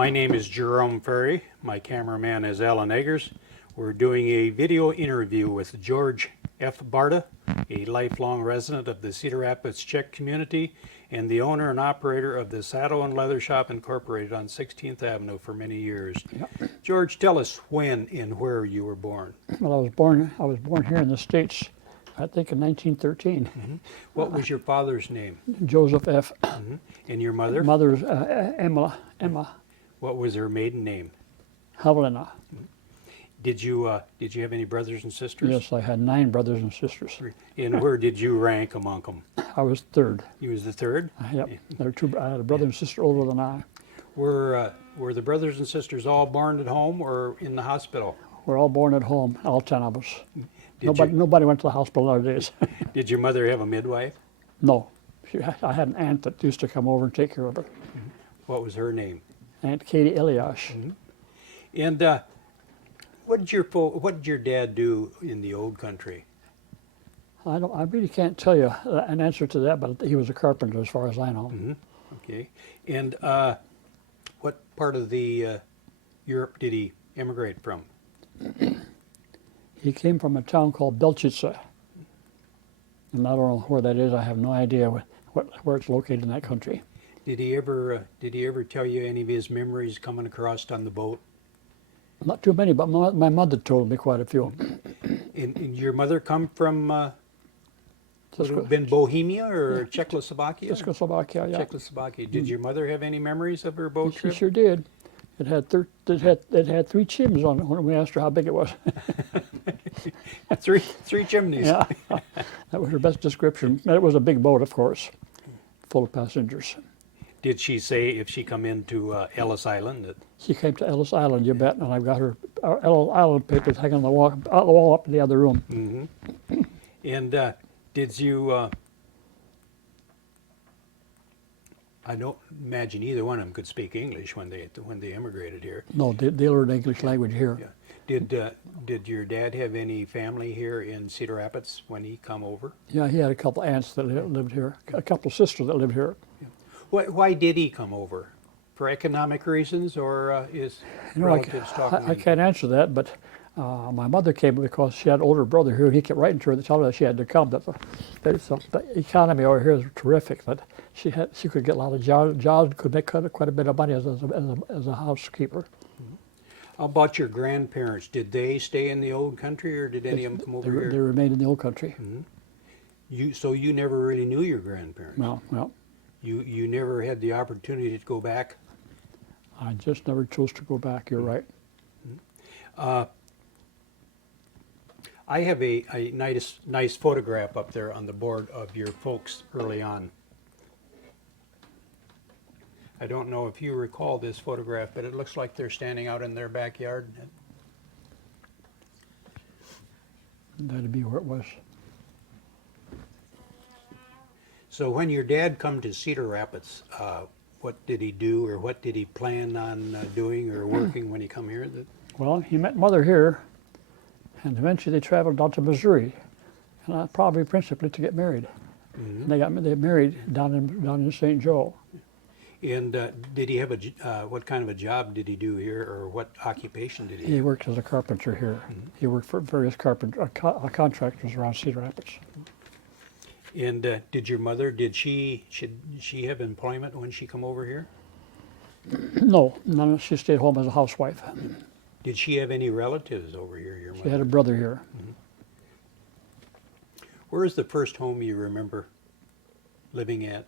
My name is Jerome Ferry. My cameraman is Alan Eggers. We're doing a video interview with George F. Barta, a lifelong resident of the Cedar Rapids Czech community and the owner and operator of the Saddle and Leather Shop Incorporated on 16th Avenue for many years. Yep. George, tell us when and where you were born. Well, I was born here in the States, I think in 1913. Mm-hmm. What was your father's name? Joseph F. Mm-hmm. And your mother? Mother's Emma What was her maiden name? Helena. Did you have any brothers and sisters? Yes, I had 9 brothers and sisters. And where did you rank among them? I was third. You was the third? Yep. There were 2. I had a brother and sister older than I. Were the brothers and sisters all born at home or in the hospital? We're all born at home, all 10 of us. Did Nobody went to the hospital nowadays. Did your mother have a midwife? No. I had an aunt that used to come over and take care of her. What was her name? Aunt Katie Eliash. And what did your dad do in the old country? I really can't tell you an answer to that, but he was a carpenter as far as I know. Okay. And what part of the Europe did he immigrate from? He came from a town called Belchice. And I don't know where that is. I have no idea where it's located in that country. Did he ever tell you any of his memories coming across on the boat? Not too many, but my mother told me quite a few. And your mother come from would it have been Bohemia or Czechoslovakia? Czechoslovakia, yeah. Czechoslovakia. Did your mother have any memories of her boat She trip? sure did. It had 3 chimneys on it when we asked her how big it was. three chimneys. Yeah, that was her best description. It was a big boat, of course, full of passengers. Did she say if she come into Ellis Island? She came to Ellis Island, you bet, and I've got her Ellis Island papers hanging on the wall up in the other room. Mm-hmm. And did you? I don't imagine either one of them could speak English when they immigrated here. No, they learned English language here. Yeah. Did your dad have any family here in Cedar Rapids when he come over? Yeah, he had a couple aunts that lived here, a couple sisters that lived here. Yeah. Why did he come over? For economic reasons, or is relatives talking? I can't answer that, but my mother came because she had an older brother here, and he kept writing to her to tell her that she had to come. That the economy over here is terrific. That she could get a lot of jobs, could make quite a bit of money as a housekeeper. How about your grandparents? Did they stay in the old country, or did any of them come over here? They remained in the old country. So you never really knew your grandparents? No. You never had the opportunity to go back? I just never chose to go back, you're right. I have a nice photograph up there on the board of your folks early on. I don't know if you recall this photograph, but it looks like they're standing out in their backyard. That'd be where it was. So when your dad come to Cedar Rapids, what did he do, or what did he plan on doing or working when he come here? Well, he met Mother here, and eventually they traveled down to Missouri, and probably principally to get married. And they got married down in St. Joe. And did he have what kind of a job did he do here, or what occupation did he have? He worked as a carpenter here. He worked for various contractors around Cedar Rapids. And did your mother, should she have employment when she come over here? No, she stayed home as a housewife. Did she have any relatives over here, your mother? She had a brother here. Where is the first home you remember living at?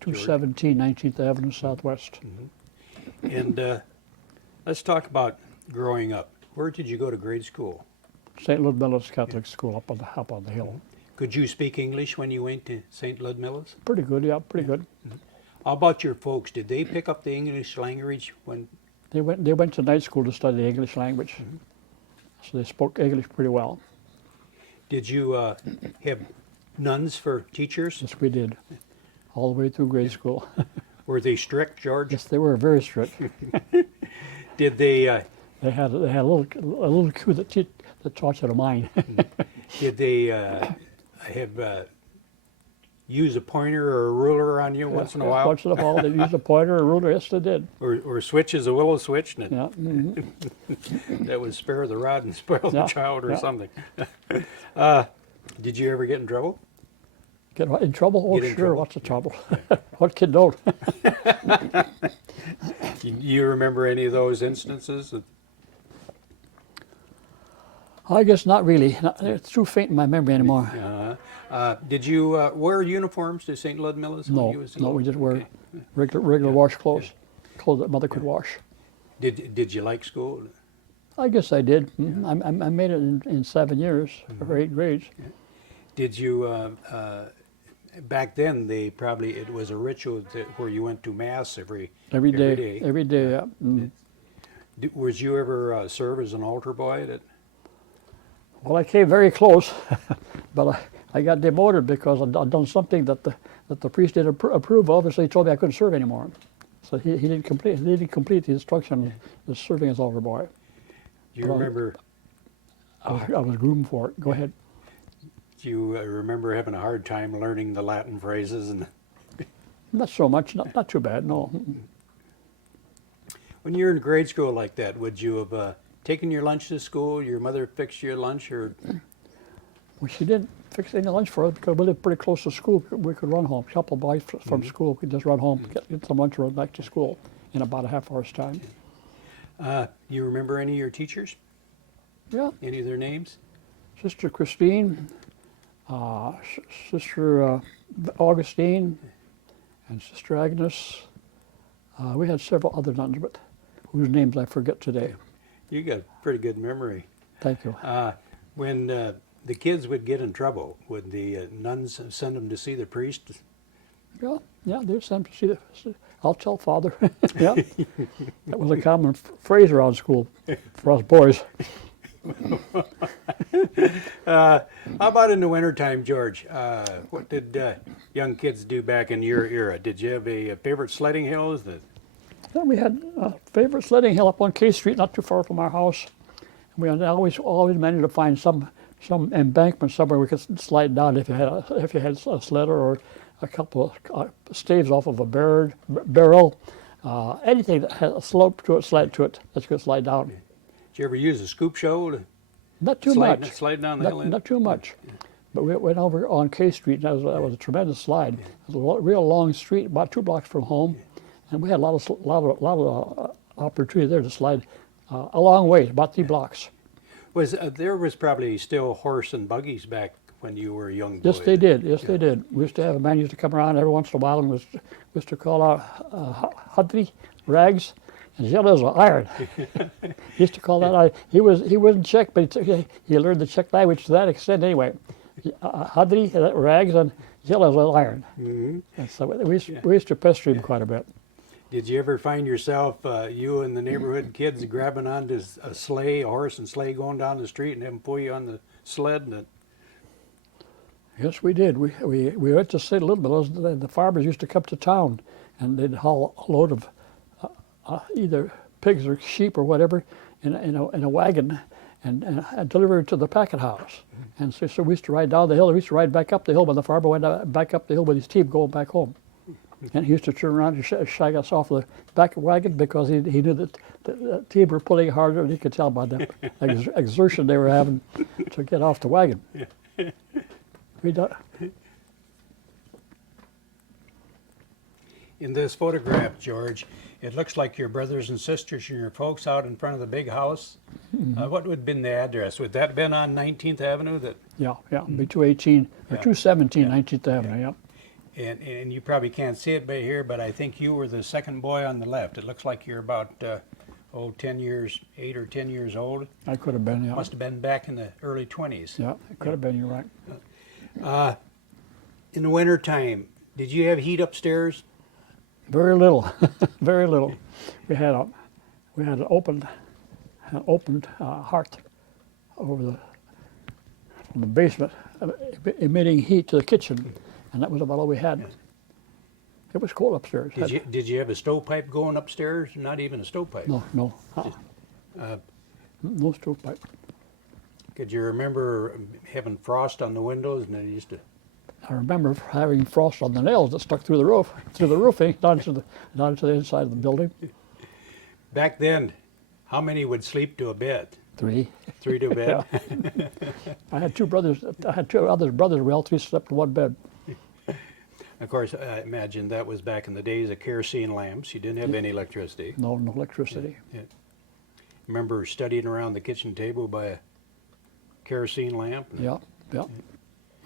217 19th Avenue Southwest. And let's talk about growing up. Where did you go to grade school? St. Ludmilla's Catholic School up on the hill. Could you speak English when you went to St. Ludmilla's? Pretty good, yeah, pretty good. How about your folks? Did they pick up the English language when? They went to night school to study the English language, so they spoke English pretty well. Did you have nuns for teachers? Yes, we did, all the way through grade school. Were they strict, George? Yes, they were very strict. Did they? They had a little cue that taught you to mind. Did they have use a pointer or a ruler on you once in a while? Once in a while, they used a pointer or a ruler. Yes, they did. Or switches a willow switch, and Yeah. that would spare the rod and spoil the Yeah, child or yeah. something. Did you ever get in trouble? Get in trouble? Oh, Get in sure. trouble. What's the trouble? What kid don't? You remember any of those instances? I guess not really. It's too faint in my memory anymore. Did you wear uniforms to St. Ludmilla's when No, you was no, little? we just wear Okay. regular wash clothes, clothes that mother could wash. Did you like school? I guess I did. I made it in 7 years or 8 grades. Did you back then? It was a ritual where you went to mass every day. Every day. Yeah. Was you ever serve as an altar boy? Well, I came very close, but I got demoted because I'd done something that the priest didn't approve of, and so he told me I couldn't serve anymore. So he didn't complete the instruction of serving as altar boy. Do you remember? I was groomed for it. Go ahead. Do you remember having a hard time learning the Latin phrases? And Not so much. Not too bad. No. when you're in grade school like that, would you have taken your lunch to school? Your mother fixed your lunch, or? Well, she didn't fix any lunch for us because we lived pretty close to school. We could run home. A couple of blocks from school, we could just run home, get some lunch, and run back to school in about a half hour's time. You remember any of your teachers? Yeah. Any of their names? Sister Christine, Sister Augustine, and Sister Agnes. We had several other nuns, but whose names I forget today. You got a pretty good memory. Thank you. When the kids would get in trouble, would the nuns send them to see the priest? Yeah, they'd send to see I'll tell Father. Yeah, that was a common phrase around school for us boys. How about in the wintertime, George? What did young kids do back in your era? Did you have a favorite sledding hill? Then we had a favorite sledding hill up on K Street, not too far from our house. And we always managed to find some embankment somewhere we could slide down if you had a sledder or a couple of staves off of a barrel, anything that had a slope to it, slide to it, that you could slide down. Did you ever use a scoop show to Not too much. slide down the hill? Not too much. But we went over on K Street, and that was a tremendous slide. It was a real long street, about 2 blocks from home, and we had a lot of opportunity there to slide a long way, about 3 blocks. There was probably still horse and buggies back when you were a young boy? Yes, they did. Yes, they did. We used to have a man used to come around every once in a while and was used to call out Hudley, rags, and yell as an iron. He used to call that iron. He wasn't Czech, but he learned the Czech language to that extent anyway. Hudley, rags, and yell as an iron. Mm-hmm. And so we used to pester him quite a bit. Did you ever find yourself, you and the neighborhood kids, grabbing onto a horse and sleigh, going down the street and them pull you on the sled? Yes, we did. We went to St. Ludmilla's. The farmers used to come to town, and they'd haul a load of either pigs or sheep or whatever in a wagon and deliver it to the packet house. And so we used to ride down the hill. We used to ride back up the hill when the farmer went back up the hill with his team going back home. And he used to turn around and shag us off the back of the wagon because he knew that the team were pulling harder, and he could tell by the exertion they were having to get off the wagon. In this photograph, George, it looks like your brothers and sisters and your folks out in front of the big house. Mm-hmm. What would have been the address? Would that have been on 19th Avenue? Yeah, be 218 or 217 19th Avenue, yeah. And you probably can't see it by here, but I think you were the second boy on the left. It looks like you're about 8 or 10 years old. I could have been, yeah. Must have been back in the early 20s. Yeah, it could have been, you're right. In the wintertime, did you have heat upstairs? Very little, very little. We had an opened hearth over from the basement, emitting heat to the kitchen, and that was about all we had. It was cold upstairs. Did you have a stovepipe going upstairs? Not even a stovepipe? No. No stovepipe. Could you remember having frost on the windows and it used to? I remember having frost on the nails that stuck through the roof, through the roofing, down to the inside of the building. Back then, how many would sleep to a bed? 3. 3 to a Yeah. bed? I had 2 brothers. I had 2 other brothers. We all 3 slept in one bed. Of course, I imagine that was back in the days of kerosene lamps. You didn't have any electricity. No electricity. Yeah. Remember studying around the kitchen table by a kerosene lamp? Yeah, yeah.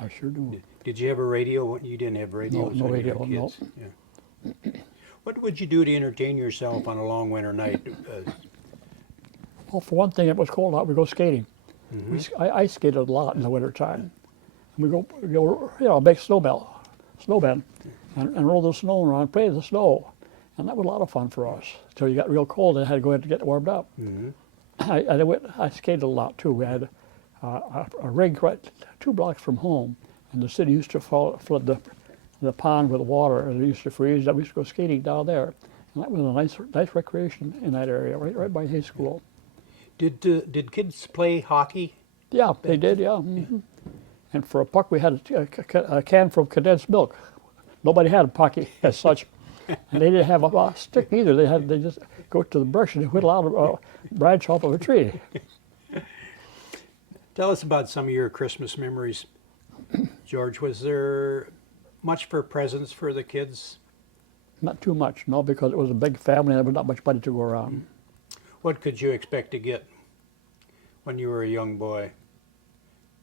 I sure do. Did you have a radio? You didn't have radios no when you were radio, kids? Yeah. What would you do to entertain yourself on a long winter night? Well, for one thing, it was cold out. We go skating. I ice skated a lot in the wintertime. We go, make snowmen, and roll the snow around, play in the snow. And that was a lot of fun for us. Until you got real cold and had to go in to get warmed up. I skated a lot too. We had a rig right 2 blocks from home, and the city used to flood the pond with water, and it used to freeze. We used to go skating down there, and that was a nice recreation in that area, right by high school. Did kids play hockey? Yeah, they did. Yeah. And for a puck, we had a can from condensed milk. Nobody had a pucky as such, and they didn't have a stick either. They just go to the brush and whittle out a branch off of a tree. Tell us about some of your Christmas memories, George. Was there much for presents for the kids? Not too much, no, because it was a big family and there was not much money to go around. What could you expect to get when you were a young boy?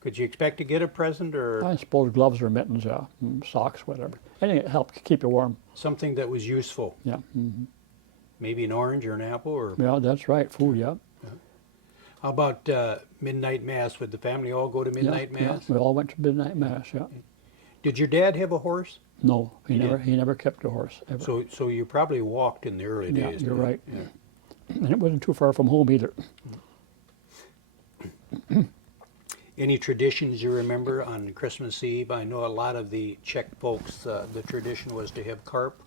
Could you expect to get a present or I suppose gloves or mittens, yeah, socks, whatever. Anything that helped keep you warm. something that was useful? Yeah. Maybe an orange or an apple? Or Yeah, that's right. Food, yeah. how about midnight mass? Would the family all go to midnight Yeah, mass? we all went to midnight mass, yeah. Did your dad have a horse? No, he didn't? never kept a horse, ever. So you probably walked in the early Yeah, days. you're didn't right. you? Yeah. And it wasn't too far from home either. Any traditions you remember on Christmas Eve? I know a lot of the Czech folks, the tradition was to have carp.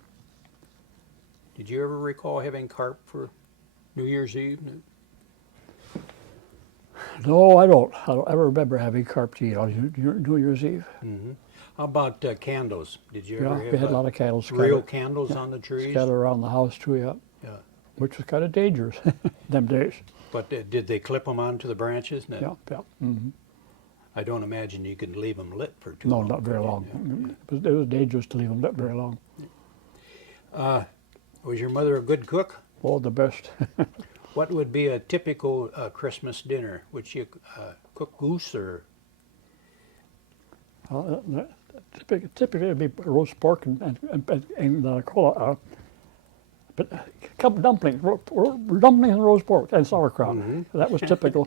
Did you ever recall having carp for New Year's Eve? No, I don't ever remember having carp to eat on New Year's Eve. How about candles? Did you Yeah, ever have we had a lot of candles real scattered, candles on the trees? scattered around the house too, yeah, Yeah. which was kind of dangerous them days. But did they clip them onto the branches? No. Yeah, yeah. I don't imagine you could leave them lit for too No, long. not very could you? long. It was dangerous to leave them lit very long. Was your mother a good cook? Oh, the best. What would be a typical Christmas dinner? Would you cook goose or? Typically, it'd be roast pork and dumplings, dumplings and roast pork and sauerkraut. That was typical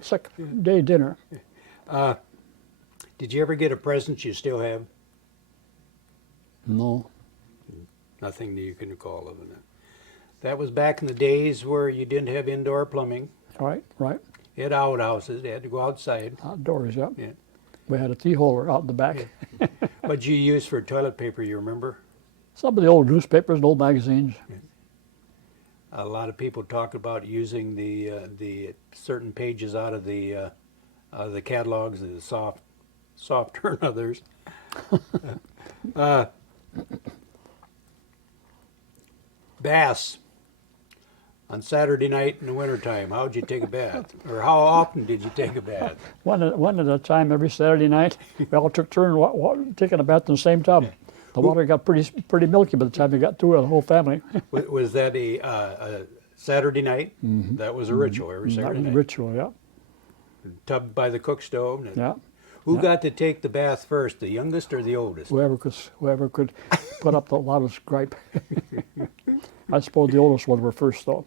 second day dinner. Did you ever get a present you still have? No, Nothing that you can recall of it. That was back in the days where you didn't have indoor plumbing. right. You had outhouses. They had to go outside. Outdoors, yeah. Yeah. We had a tea holder out in the back. What'd you use for toilet paper, you remember? Some of the old newspapers and old magazines. A lot of people talk about using the certain pages out of the catalogs, the softer and others. Baths on Saturday night in the wintertime. How'd you take a bath? Or how often did you take a bath? One at a time every Saturday night. We all took turns taking a bath in the same tub. The water got pretty milky by the time we got through it, the whole family. Was that a Saturday night? That was a ritual every That Saturday was a night. ritual, yeah. Tub by the cook stove. And Yeah. Who got to take the bath first, the youngest or the oldest? Whoever could put up the loudest gripe. I suppose the oldest ones were first, though.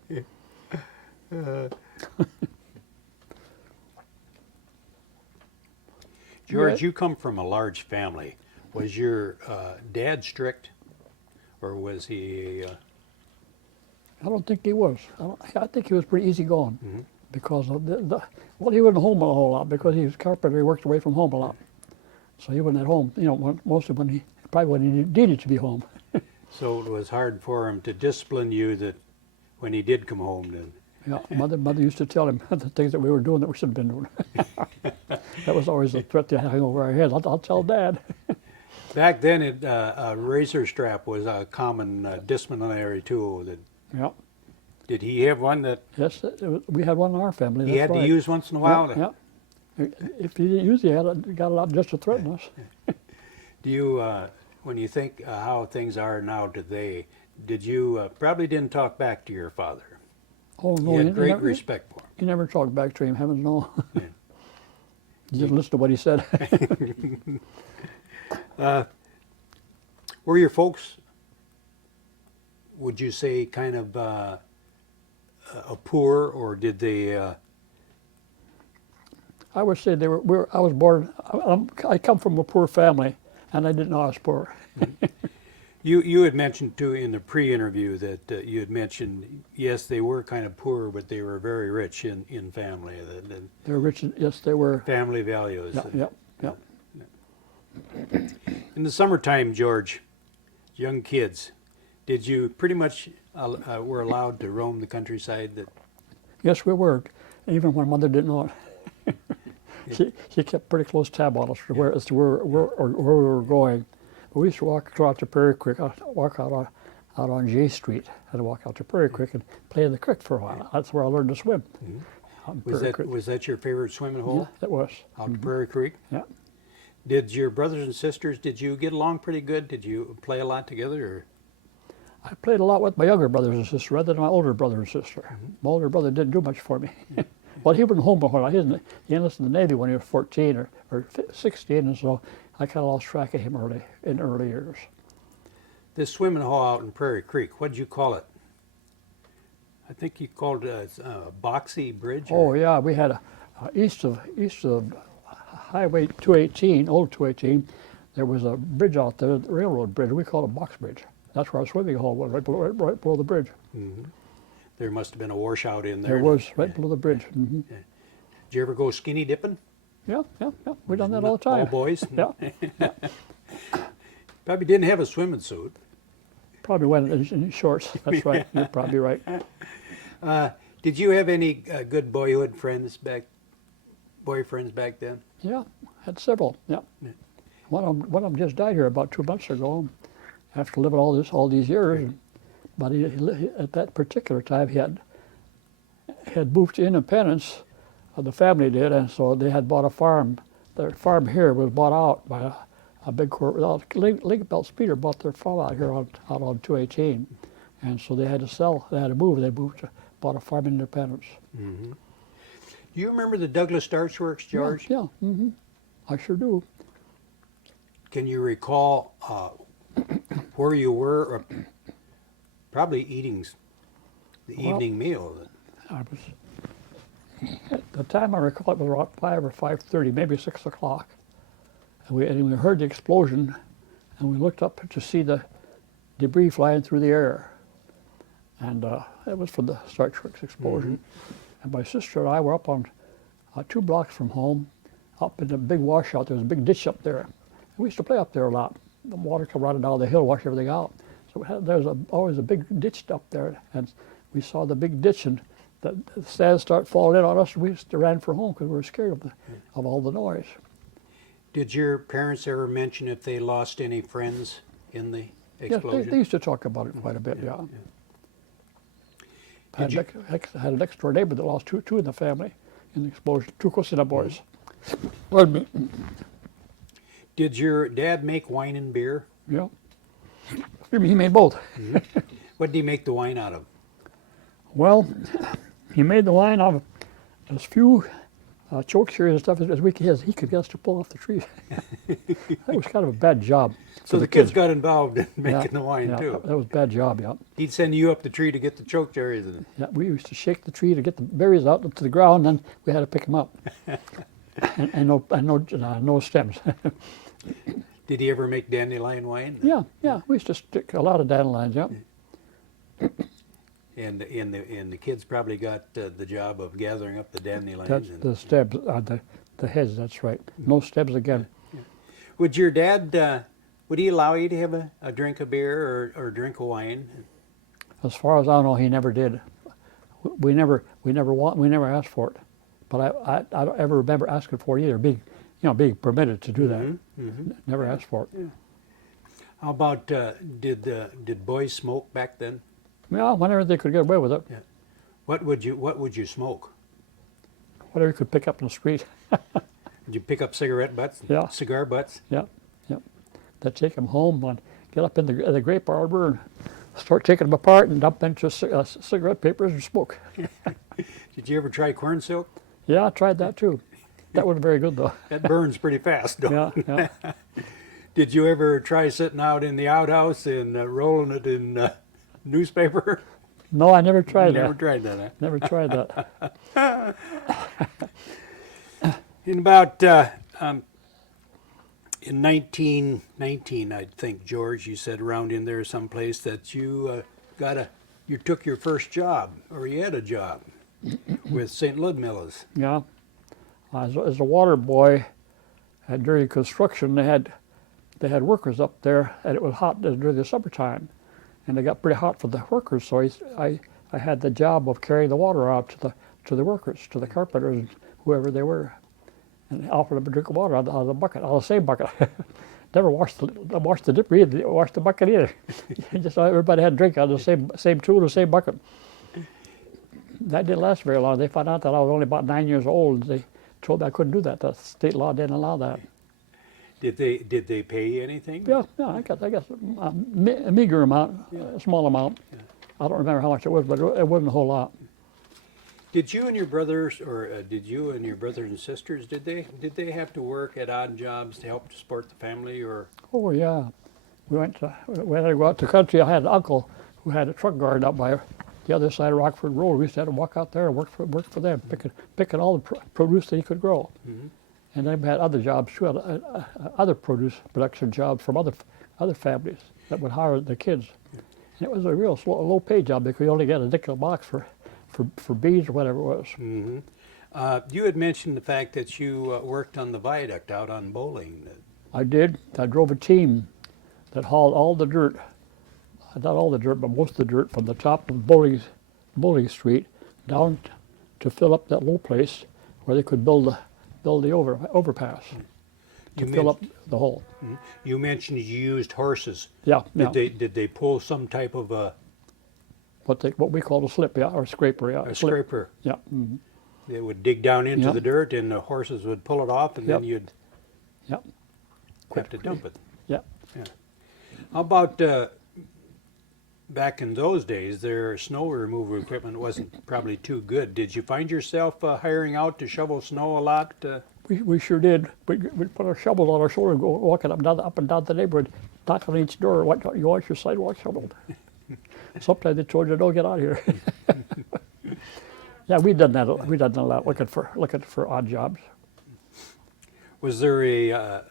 George, you come from a large family. Was your dad strict, or was he? I don't think he was. I think he was pretty easygoing because of he wasn't home a whole lot because he was a carpenter. He worked away from home a lot, so he wasn't at home. Mostly when he needed to be home. So it was hard for him to discipline you that when he did come home. Then Yeah, mother used to tell him the things that we were doing that we shouldn't have been doing. That was always a threat to hang over our heads. I'll tell Dad. Back then, a razor strap was a common disciplinary tool. Yeah. Did he have one that We had one in our family. he That's had right. to use once in a while? Yeah. If he didn't use it, he got it out just to threaten us. Do you, when you think how things are now today, did you probably didn't talk back to your father? Oh no, You he had great never, respect for him. he never talked back to him. Heavens no. Yeah. You just listen to what he said. Were your folks, would you say, kind of a poor, or did they? I would say they were. I was born. I come from a poor family, and I didn't know I was poor. You had mentioned too in the pre-interview that you had mentioned, yes, they were kind of poor, but they were very rich in family. They were rich. Yes, they were. Family values. Yeah. In the summertime, George, young kids, did you pretty much were allowed to roam the countryside? Yes, we were. Even when Mother didn't know it. She kept pretty close tab on us as to where we were going. But we used to walk out to Prairie Creek, walk out on J Street, and walk out to Prairie Creek and play in the creek for a while. That's where I learned to swim. Mm-hmm. Was that your favorite swimming hole? Yeah, it was. Out to Prairie Creek? Yeah. Did your brothers and sisters, did you get along pretty good? Did you play a lot together? Or? I played a lot with my younger brothers and sisters rather than my older brother and sister. Mm-hmm. My older brother didn't do much for me. Well, he wasn't home a while. He enlisted in the Navy when he was 14 or 16, and so I kind of lost track of him in early years. This swimming hole out in Prairie Creek, what did you call it? I think you called it a Boxy Bridge? Oh, yeah, we had east of Highway 218, old 218, there was a bridge out there, the railroad bridge. We called it Box Bridge. That's where our swimming hole was, right below the bridge. Mm-hmm. There must have been a washout in there. There was, right below the bridge. Mm-hmm. Yeah. Did you ever go skinny dipping? Yeah. We done that all the time. All boys? Yeah. Probably didn't have a swimming suit. Probably went in shorts. That's right. You're probably right. Did you have any good boyhood boyfriends back then? Yeah, had several. Yeah. One of them just died here about 2 months ago, after living all these years. But he at that particular time he had moved to Independence. The family did, and so they had bought a farm. Their farm here was bought out by a big corporate. Link Belt Speeder bought their farm out here out on 218, and so they had to sell. They had to move. They bought a farm in Independence. Mm-hmm. Do you remember the Douglas Starch Works, George? Yeah. Mm-hmm. I sure do. Can you recall where you were, or probably eating the evening meal? I was. At the time I recall, it was around 5 or 5:30, maybe 6 o'clock. And we heard the explosion, and we looked up to see the debris flying through the air. And it was from the Starch Works explosion. Mm-hmm. And my sister and I were up on 2 blocks from home, up in the big washout. There was a big ditch up there. And we used to play up there a lot. The water come running down the hill, wash everything out. So there was always a big ditch up there, and we saw the big ditch, and the sand started falling in on us, and we just ran for home because we were scared of all the noise. Did your parents ever mention if they lost any friends in the explosion? Yeah, they used to talk about it quite a bit, yeah. I had a next door neighbor that lost two in the family in the explosion, 2 Cosina boys. Pardon me. Did your dad make wine and beer? Yeah. He made both. Mm-hmm. What did he make the wine out of? Well, he made the wine out of as few choke cherries and stuff as he could get us to pull off the trees. That was kind of a bad job. So the kids got involved in making the wine too? That was a bad job, yeah. He'd send you up the tree to get the choke cherries. Yeah, we used to shake the tree to get the berries out to the ground, and then we had to pick them up. and no stems. Did he ever make dandelion wine? Yeah. We used to stick a lot of dandelions, yeah. And the kids probably got the job of gathering up the dandelions. That's the stems, the heads. That's right. No stems again. Yeah. Would your dad? Would he allow you to have a drink of beer or drink of wine? As far as I know, he never did. we never asked for it. But I don't ever remember asking for it either, being permitted to do that. Never asked for it. How about did boys smoke back then? Yeah, whenever they could get away with it. Yeah. What would you smoke? Whatever you could pick up in the street. Did you pick up cigarette butts? Yeah. Cigar butts? Yeah, yeah. They'd take them home and get up in the grape arbor and start taking them apart and dump into cigarette papers and smoke. Did you ever try corn silk? Yeah, I tried that too. That wasn't very good though. That burns pretty fast, though. Yeah, yeah. Did you ever try sitting out in the outhouse and rolling it in newspaper? No, I never tried Never that. tried that, huh? Never tried that. In about in 1919, I think, George, you said around in there someplace that you you took your first job, or you had a job with St. Ludmilla's. Yeah. As a water boy, during construction, they had workers up there, and it was hot during the summertime, and it got pretty hot for the workers. So I had the job of carrying the water out to the workers, to the carpenters, and whoever they were, and offered them a drink of water out of the bucket, out of the same bucket. Never washed the dipper either. Didn't wash the bucket either. Just everybody had a drink out of the same tool, the same bucket. That didn't last very long. They found out that I was only about 9 years old. They told me I couldn't do that. The state law didn't allow that. Did they pay you anything? Yeah, I got a meager amount, a small amount. Yeah. I don't remember how much it was, but it wasn't a whole lot. Did you and your brothers, or did you and your brothers and sisters, did they have to work at odd jobs to help support the family, or? Oh yeah, we had to go out to the country. I had an uncle who had a truck garden up by the other side of Rockford Road. We used to have to walk out there and work for them, picking all the produce that he could grow. Mm-hmm. And then we had other jobs too, other produce production jobs from other families that would hire the kids. And it was a real low pay job because you only get a nickel a box for beans or whatever it was. Mm-hmm. You had mentioned the fact that you worked on the viaduct out on Bowling. I did. I drove a team that hauled all the dirt, not all the dirt, but most of the dirt from the top of Bowling Street down to fill up that low place where they could build the overpass to fill up the hole. Mm-hmm. You mentioned you used horses. Yeah. Did they pull some type of What we call a slip, yeah, or scraper, yeah. a scraper? Yeah. Mm-hmm. They would dig down into Yeah. the dirt, and the horses would pull it off, and then you'd Yep. have to dump it. Yeah. Yeah. How about back in those days? Their snow removal equipment wasn't probably too good. Did you find yourself hiring out to shovel snow a lot? We sure did. We'd put our shovels on our shoulder and go walking up and down the neighborhood, knock on each door, you want your sidewalk shoveled. Sometimes they told you, "Don't get out of here." Yeah, we done that. We done that a lot, looking for odd jobs. Was there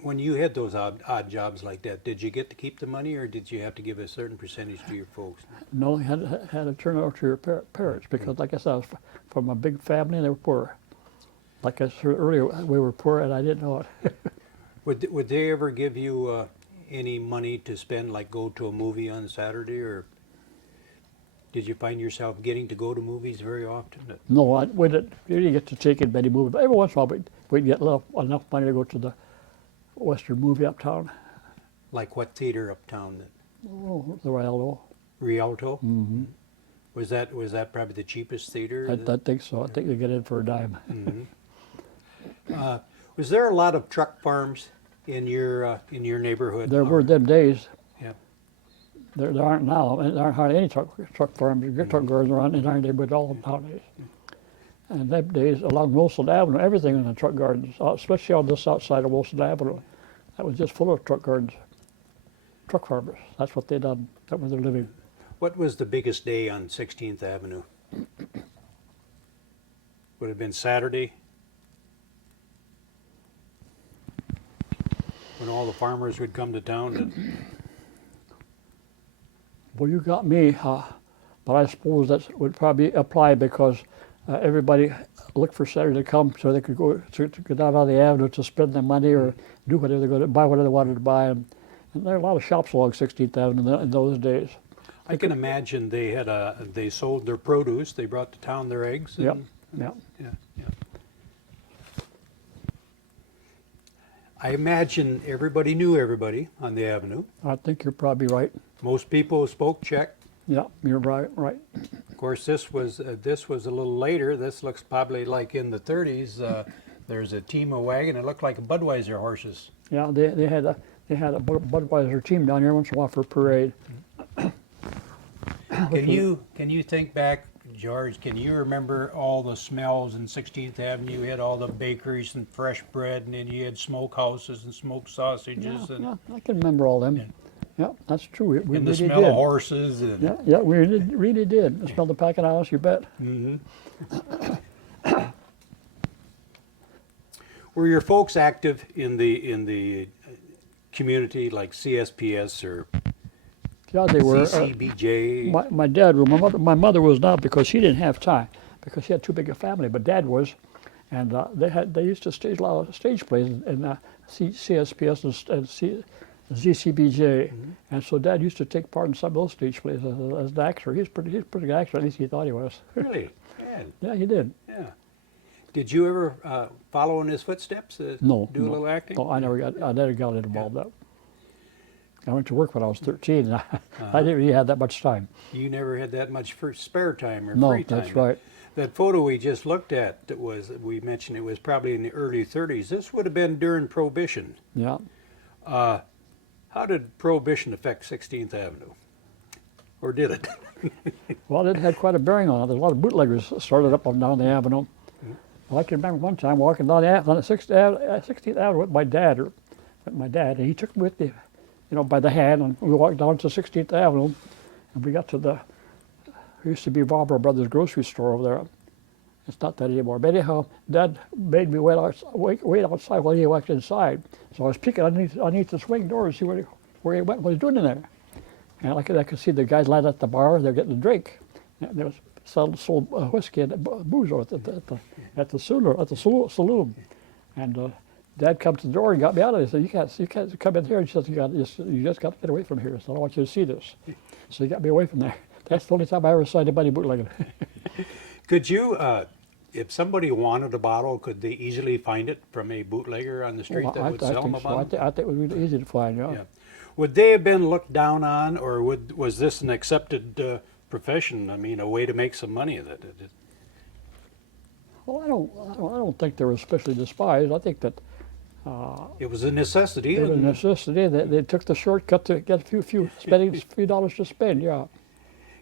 when you had those odd jobs like that, did you get to keep the money, or did you have to give a certain percentage to your folks? No, you had to turn it over to your parents because, like I said, I was from a big family and they were poor. Like I said earlier, we were poor and I didn't know it. Would they ever give you any money to spend, like go to a movie on Saturday, or did you find yourself getting to go to movies very often? No, we didn't get to take in many movies, but every once in a while we'd get enough money to go to the Western movie uptown. Like what theater uptown? Oh, the Rialto. Rialto? Mm-hmm. Was that probably the cheapest theater? I think so. I think they get in for a dime. Mm-hmm. Was there a lot of truck farms in your neighborhood? There were them days. Yeah. There aren't now. And there aren't hardly any truck farms. Truck gardens around in our neighborhood all nowadays. And them days along Wilson Avenue, everything in the truck gardens, especially on the south side of Wilson Avenue, that was just full of truck gardens. Truck farmers. That's what they done. That was their living. What was the biggest day on 16th Avenue? Would it have been Saturday? When all the farmers would come to town? Well, you got me, but I suppose that would probably apply because everybody looked for Saturday to come so they could go down on the avenue to spend their money or do whatever they're going to buy, whatever they wanted to buy. And there are a lot of shops along 16th Avenue in those days. I can imagine they sold their produce, they brought to town their eggs. Yep, And, yep. yeah, yeah. I imagine everybody knew everybody on the avenue. I think you're probably right. Most people spoke Czech. Yeah, you're right. Right. Of course, this was a little later. This looks probably like in the 30s. There's a team of wagon. It looked like Budweiser horses. Yeah, they had a Budweiser team down here once in a while for a parade. Can you think back, George? Can you remember all the smells in 16th Avenue? You had all the bakeries and fresh bread, and then you had smokehouses and smoked sausages, Yeah, I can remember all them. Yeah. Yeah, that's true. We and the really smell did. of horses. And, Yeah, we really did. The smell of the packing house, you bet. Were your folks active in the community, like CSPS or Yeah, they were. CCBJ? My dad, my mother was not because she didn't have time because she had too big a family. But Dad was, and they used to stage a lot of stage plays in CSPS and ZCBJ, and so Dad used to take part in some of those stage plays as an actor. He's pretty good actor, at least he thought he was. Really? Yeah. Yeah, he did. Yeah. Did you ever follow in his footsteps? No, Do a little acting? No, I never got involved. Yeah. I went to work when I was 13, and I didn't really have that much time. You never had that much spare time or No, free time. that's right. That photo we just looked at, we mentioned it was probably in the early 30s. This would have been during Prohibition. Yeah. How did Prohibition affect 16th Avenue? Or did it? Well, it had quite a bearing on it. There's a lot of bootleggers started up and down the avenue. Well, I can remember one time walking down the 16th Avenue with my dad, and he took me with me, by the hand, and we walked down to 16th Avenue, and we got to there used to be Barbara Brothers grocery store over there. It's not that anymore. But anyhow, Dad made me wait outside while he walked inside. So I was peeking underneath the swing door to see where he went, what he was doing in there. And I could see the guys lined at the bar. They're getting a drink. And there was sold whiskey and booze at the saloon. And Dad come to the door and got me out of it. He said, you can't come in here. He said, you just got to get away from here. So I want you to see this. So he got me away from there. That's the only time I ever saw anybody bootlegging. Could you, if somebody wanted a bottle, could they easily find it from a bootlegger on the street that would sell them a bottle? I think it was really easy to find, yeah. Would they have been looked down on, or was this an accepted profession? I mean, a way to make some money of it? Well, I don't think they were especially despised. I think that It was a necessity. it was a necessity. They took the shortcut to get a few dollars to spend, yeah.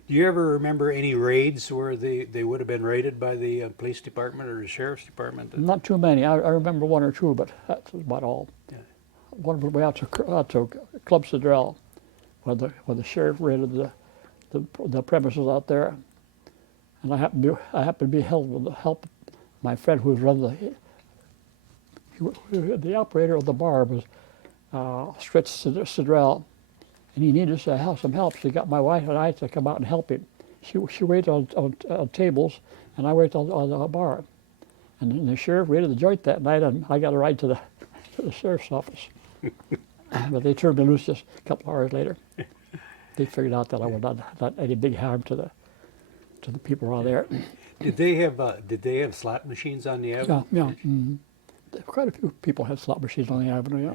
Do you ever remember any raids where they would have been raided by the police department or the sheriff's department? Not too many. I remember one or two, but that's about all. Yeah. One was way out to Club Cedrell, where the sheriff raided the premises out there, and I happened to be help my friend who was running the operator of the bar was Stretch Cedrell, and he needed some help. So he got my wife and I to come out and help him. She waited on tables, and I waited on the bar. And then the sheriff raided the joint that night, and I got a ride to the sheriff's office. But they turned me loose just a couple hours later. They figured out that I was not any big harm to the people around there. Did they have slot machines on the avenue? Yeah. Mm-hmm. Quite a few people had slot machines on the avenue, yeah.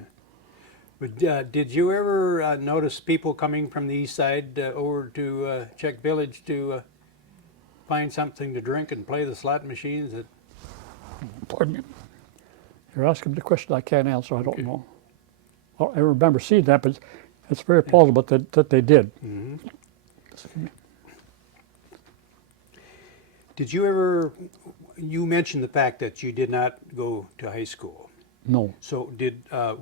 But, did you ever notice people coming from the east side over to Czech Village to find something to drink and play the slot machines? Pardon me. You're asking me the question I can't answer. I don't know. I remember seeing that, but it's very plausible that they did. Mm-hmm. Did you ever? You mentioned the fact that you did not go to high school. No. So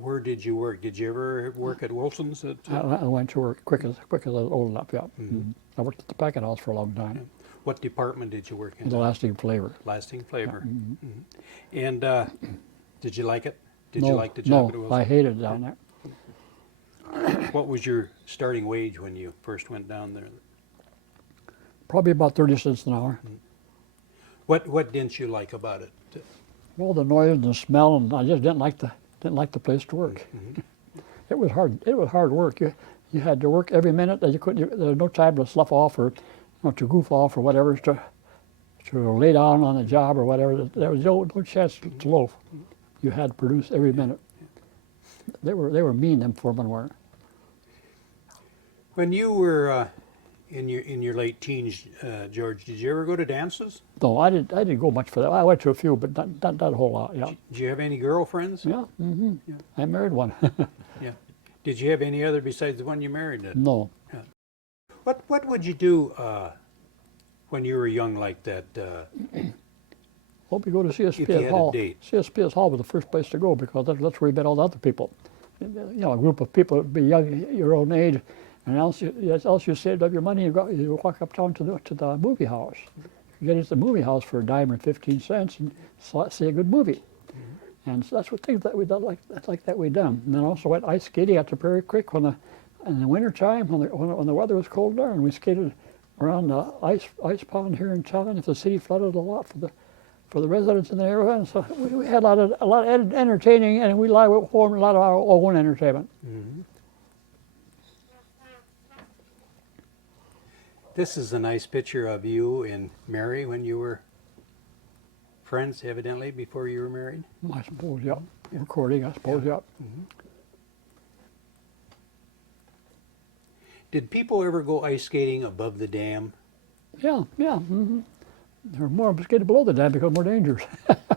where did you work? Did you ever work at Wilson's? I went to work quick as I was old enough, yeah. Mm-hmm. I worked at the packing house for a long time. What department did you work in? The lasting flavor. Lasting flavor. Yeah. Mm-hmm. And did you like it? Did no, you like the job at No, Wilson's? I hated it down there. What was your starting wage when you first went down there? Probably about 30 cents an hour. What didn't you like about it? Well, the noise and the smell, and I just didn't like the place to work. Mm-hmm. It was hard. It was hard work. You You had to work every minute. And you couldn't. There was no time to slough off or to goof off or whatever to lay down on a job or whatever. There was no chance to loaf. You had to produce every minute. They were mean. Them foremen were. When you were in your late teens, George, did you ever go to dances? No, I didn't go much for that. I went to a few, but not a whole lot. Yeah. Did you have any girlfriends? Yeah. Mm-hmm. Yeah. I married one. Yeah. Did you have any other besides the one you married? No. What would you do when you were young like that? Hope you go to If you CSPS had a Hall. date. CSPS Hall was the first place to go because that's where you met all the other people. You know, a group of people would be young, your own age, and else you saved up your money. You walk uptown to the movie house. You get into the movie house for a dime or 15 cents and see a good movie. And so that's what things that we done like that we done. And then also went ice skating at the Prairie Creek in the winter time when the weather was cold there, and we skated around the ice pond here in town. If the city flooded a lot for the residents in the area, and so we had a lot of entertaining, and we formed a lot of our own entertainment. Mm-hmm. This is a nice picture of you and Mary when you were friends, evidently, before you were married. I suppose, yeah. Recording, I suppose, yeah. Mm-hmm. Did people ever go ice skating above the dam? Yeah. Mm-hmm. There were more skated below the dam because more dangerous.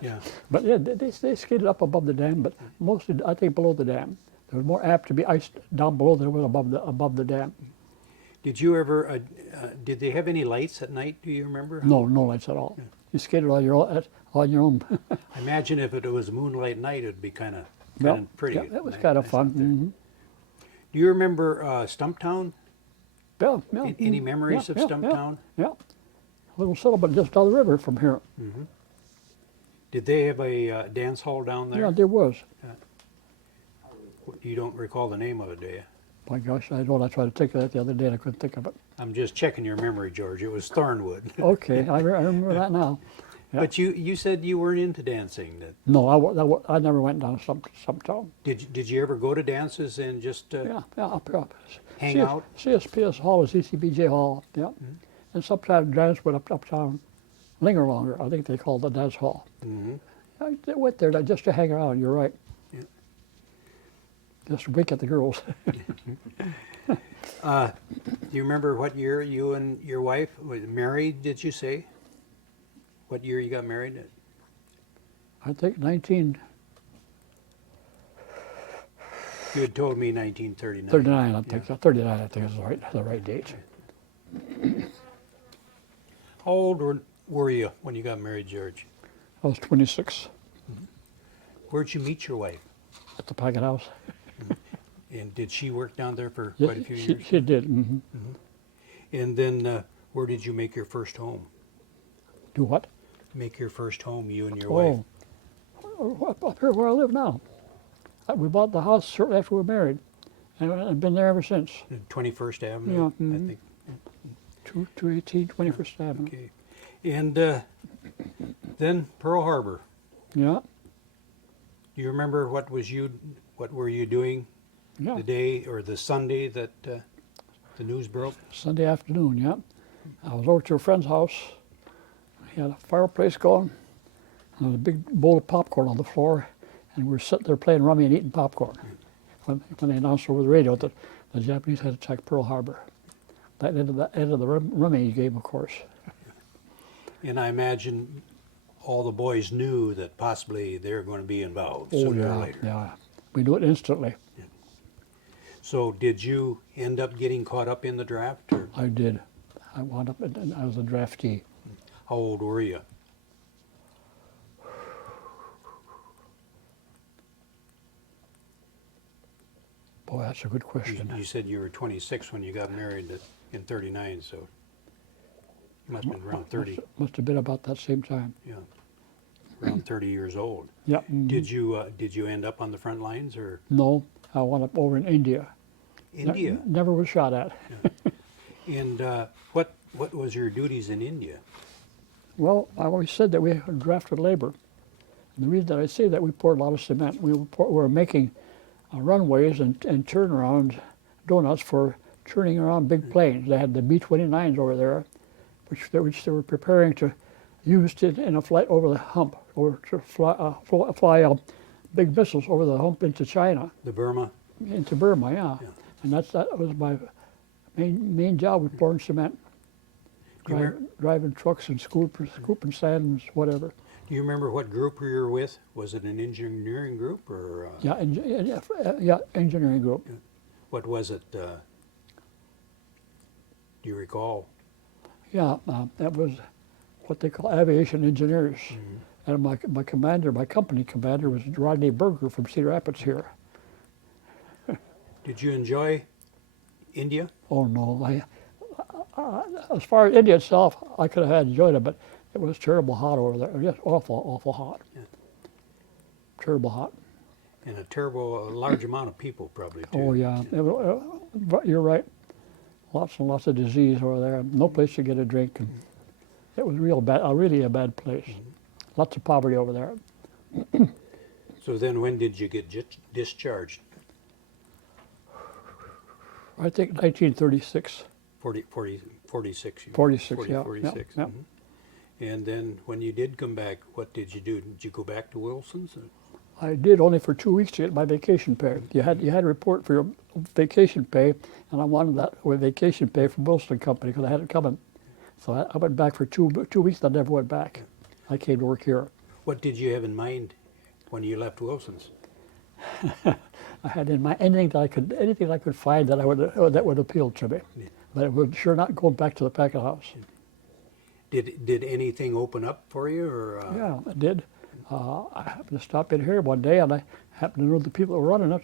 Yeah. But yeah, they skated up above the dam, but mostly I think below the dam. There was more apt to be ice down below than it was above the dam. Did you ever? Did they have any lights at night? Do you remember? No lights at all. Yeah. You skated on your own. I imagine if it was moonlight night, it'd be kind of pretty. Yeah, that was kind of fun. Mm-hmm. Do you remember Stumptown? Yeah. Any memories of Stumptown? Yeah. A little settlement just down the river from here. Mm-hmm. Did they have a dance hall down there? Yeah, there was. You don't recall the name of it, do you? My gosh, I don't. I tried to think of that the other day and I couldn't think of it. I'm just checking your memory, George. It was Thornwood. Okay, I remember that now. Yeah. But you said you weren't into dancing. No, I never went down Stumptown. Did you ever go to dances and just Yeah, up. hang out? CSPS Hall was ECBJ Hall, yeah. Mm-hmm. And sometimes dance went uptown, linger longer, I think they called the dance hall. Mm-hmm. I went there just to hang around, you're right. Yeah. Just wink at the girls. Do you remember what year you and your wife were married, did you say? What year you got married? I think You had told me 1939. 39, I think. 39, I think is the right date. How old were you when you got married, George? I was 26 Where'd you meet your wife? at the Packet House. And did she work down there for Yeah, quite a few years? She did. Mm-hmm. And then where did you make your first home? Do what? Make your first home, you and your wife? Up here where I live now. We bought the house shortly after we were married, and I've been there ever since. 21st Avenue, Yeah, I mhm. think. 218 21st Avenue. Okay. And then Pearl Harbor. Yeah, Do you remember what were you doing yeah. the day or the Sunday that the news broke? Sunday afternoon, yeah. I was over to a friend's house. He had a fireplace going. And there was a big bowl of popcorn on the floor, and we were sitting there playing rummy and eating popcorn. When they announced over the radio that the Japanese had attacked Pearl Harbor. That end of the rummy game, of course. And I imagine all the boys knew that possibly they were going to be involved Oh sooner or yeah, later. yeah. We knew it instantly. So did you end up getting caught up in the draft? Or I did. I wound up, and I was a draftee. how old were you? Boy, that's a good question. You said you were 26 when you got married in 39, so you must have been around 30. Must have been about that same time. Yeah, around 30 years old. Yeah. mhm. Did you end up on the front lines or No, I wound up over in India. India? Never was shot at. And what was your duties in India? Well, I always said that we had drafted labor. And the reason that I say that, we poured a lot of cement. We were making runways and turnaround donuts for churning around big planes. They had the B-29s over there, which they were preparing to use in a flight over the hump, or to fly big missiles over the hump into China. The Burma? Into Burma, yeah. And that was my main job with pouring cement, driving trucks and scooping sand and whatever. Do you remember what group you were with? Was it an engineering group or? Yeah, engineering group. What was it? Do you recall? Yeah, that was what they call aviation engineers. And my company commander was Rodney Berger from Cedar Rapids here. Did you enjoy India? Oh no, as far as India itself, I could have enjoyed it, but it was terrible hot over there. Just awful hot. Yeah. Terrible hot. And a large amount of people probably too. Oh yeah, you're right. Lots and lots of disease over there. No place to get a drink, and it was really a bad place. Lots of poverty over there. So then, when did you get discharged? I think 1936. 46. 46, yeah. 46. Yeah. And then, when you did come back, what did you do? Did you go back to Wilson's? I did only for 2 weeks to get my vacation pay. You had to report for your vacation pay, and I wanted that with vacation pay from Wilson Company because I had it coming. So I went back for 2 weeks. And I never went back. I came to work here. What did you have in mind when you left Wilson's? I had in mind anything I could find that would appeal to me, but it would sure not go back to the packet house. Did anything open up for you, or? Yeah, it did. I happened to stop in here one day, and I happened to know the people that were running it,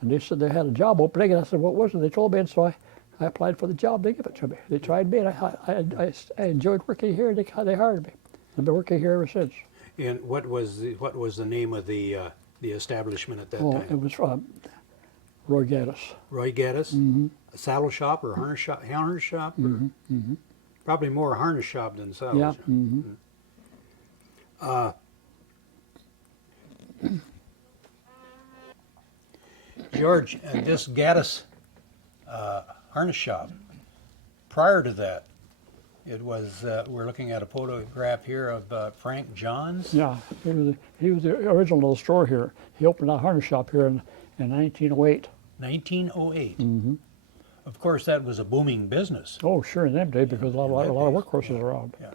and they said they had a job opening, and I said, what was it? They told me, and so I applied for the job. They gave it to me. They tried me, and I enjoyed working here. They hired me. I've been working here ever since. And what was the name of the establishment at that time? It was Roy Gaddis. Roy Gaddis? Mm-hmm. A saddle shop or harness shop? Harness shop? Mm-hmm. Mm-hmm. Probably more harness shop than saddle yeah. shop. Mm-hmm. George, this Gaddis harness shop, prior to that, it was, we're looking at a photograph here of Frank Johns. Yeah, he was the original little store here. He opened a harness shop here in 1908. 1908. Mm-hmm. Of course, that was a booming business. Oh, sure, in them days because a lot of workhorses around. Yeah,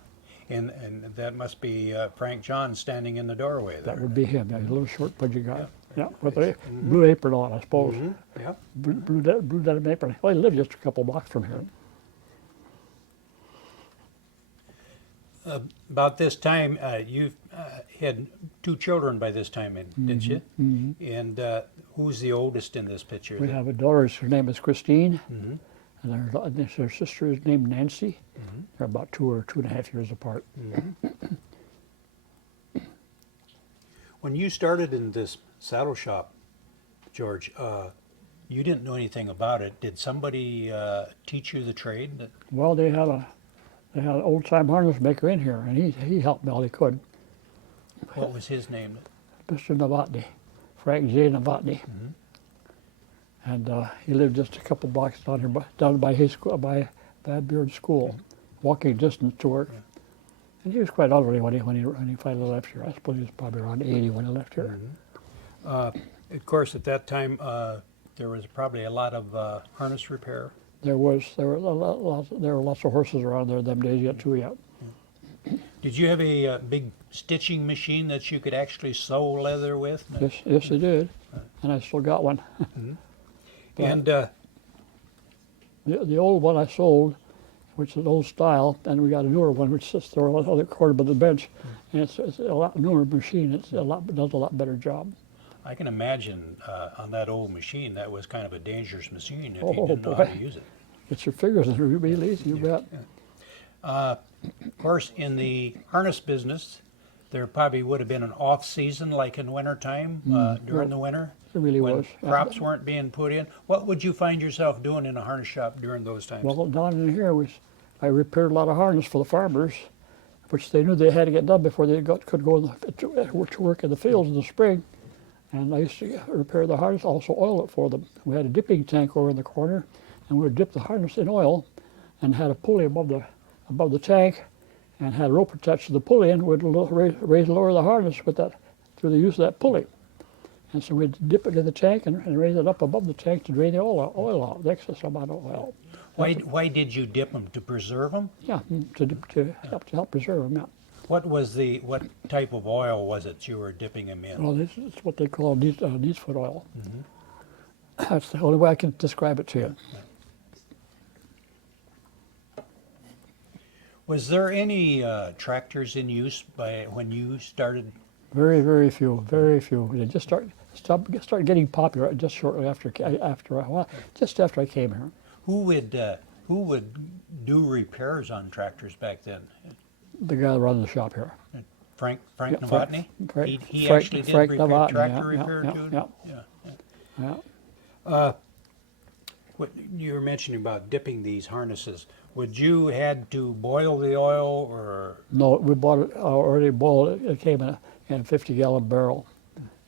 and that must be Frank Johns standing in the doorway there. That would be him. Yeah, he's a little short, pudgy guy. Yeah, with a Mm-hmm. blue apron on, I suppose. Mm-hmm. Yeah. Blue denim apron. Well, he lived just a couple blocks from here. About this time, you had 2 children by this time, didn't you? Mm-hmm. And who's the oldest in this picture? We have a daughter. Her name is Christine, Mm-hmm. and her sister is named Nancy. Mm-hmm. They're about 2 or 2.5 years apart. Mm-hmm. When you started in this saddle shop, George, you didn't know anything about it. Did somebody teach you the trade? Well, they had an old-time harness maker in here, and he helped me all he could. What was his name? Mr. Novotny, Frank J. Novotny. Mm-hmm. And he lived just a couple blocks down by his school, by Beard School, walking distance to work. Yeah. And he was quite elderly when he finally left here. I suppose he was probably around 80 when he left here. Mm-hmm. Of course, at that time, there was probably a lot of harness repair. There were lots of horses around there them days yet too. Yeah. Did you have a big stitching machine that you could actually sew leather with? Yes, I did, and I still got one. Mm-hmm. And the old one I sold, which is an old style, and we got a newer one which sits there on the other corner by the bench, and it's a lot newer machine. Does a lot better job. I can imagine on that old machine that was kind of a dangerous machine if you Oh, didn't know boy. how to use it. Get your fingers in it really easy, you bet. Of course, in the harness business, there probably would have been an off season, like in wintertime, during the winter. It really when was. crops weren't being put in. What would you find yourself doing in a harness shop during those times? Well, down in here I repaired a lot of harness for the farmers, which they knew they had to get done before they could go to work in the fields in the spring. And I used to repair the harness, also oil it for them. We had a dipping tank over in the corner, and we would dip the harness in oil, and had a pulley above the tank, and had a rope attached to the pulley, and we'd raise and lower the harness with that through the use of that pulley. And so we'd dip it in the tank and raise it up above the tank to drain the oil out, the excess amount of oil. Why did you dip them? To preserve them? Yeah, to help preserve them. Yeah. What type of oil was it you were dipping them in? Well, this is what they call neatsfoot oil. That's the only way I can describe it to you. Was there any tractors in use when you started? Very, very few, very few. They just started getting popular just shortly after just after I came here. Who would do repairs on tractors back then? The guy that runs the shop here. Frank Yeah, Novotny? Frank- He Frank- actually did Frank repair, Novotny, tractor yeah, repair yeah, too? yeah. Yeah. What you were mentioning about dipping these harnesses, would you had to boil the oil or? No, we bought it already boiled. It came in a 50-gallon barrel,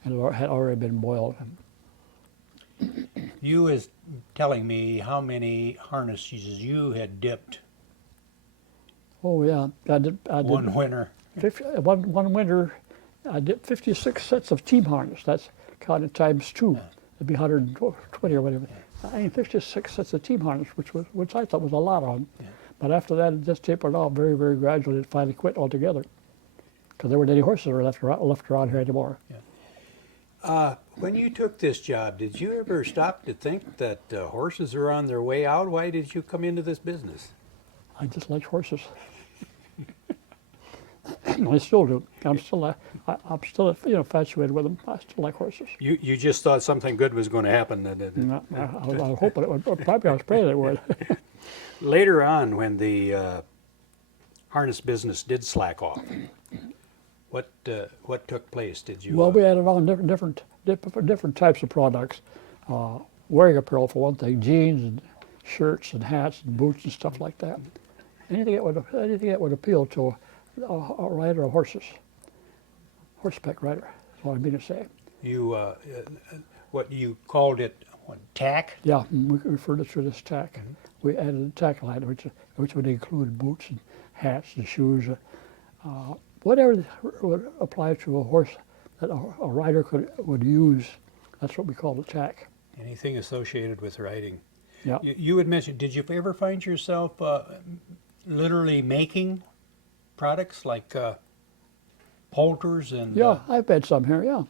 and it had already been boiled. You was telling me how many harnesses you had dipped Oh yeah, I did. one winter. One winter, I did 56 sets of team harness. That's counted times two. It'd be 120 or whatever. I mean, 56 sets of team harness, which I thought was a lot on. But after that, it just tapered off very, very gradually. It finally quit altogether because there weren't any horses left around here anymore. When you took this job, did you ever stop to think that horses are on their way out? Why did you come into this business? I just like horses. I still do. I'm still infatuated with them. I still like horses. You just thought something good was going to happen. I was hoping it would. Probably I was praying it would. Later on, when the harness business did slack off, what took place? Did you? Well, we added on different types of products. Wearing apparel for one thing, jeans and shirts and hats and boots and stuff like that. Anything that would appeal to a rider of horses, horseback rider. That's what I mean to say. You what you called it? What, tack? Yeah, we referred to it as tack. We added a tack line, which would include boots and hats and shoes, whatever would apply to a horse that a rider would use. That's what we call a tack. Anything associated with riding? Yeah. You had mentioned. Did you ever find yourself literally making products like halters and Yeah, I've had some here. Yeah.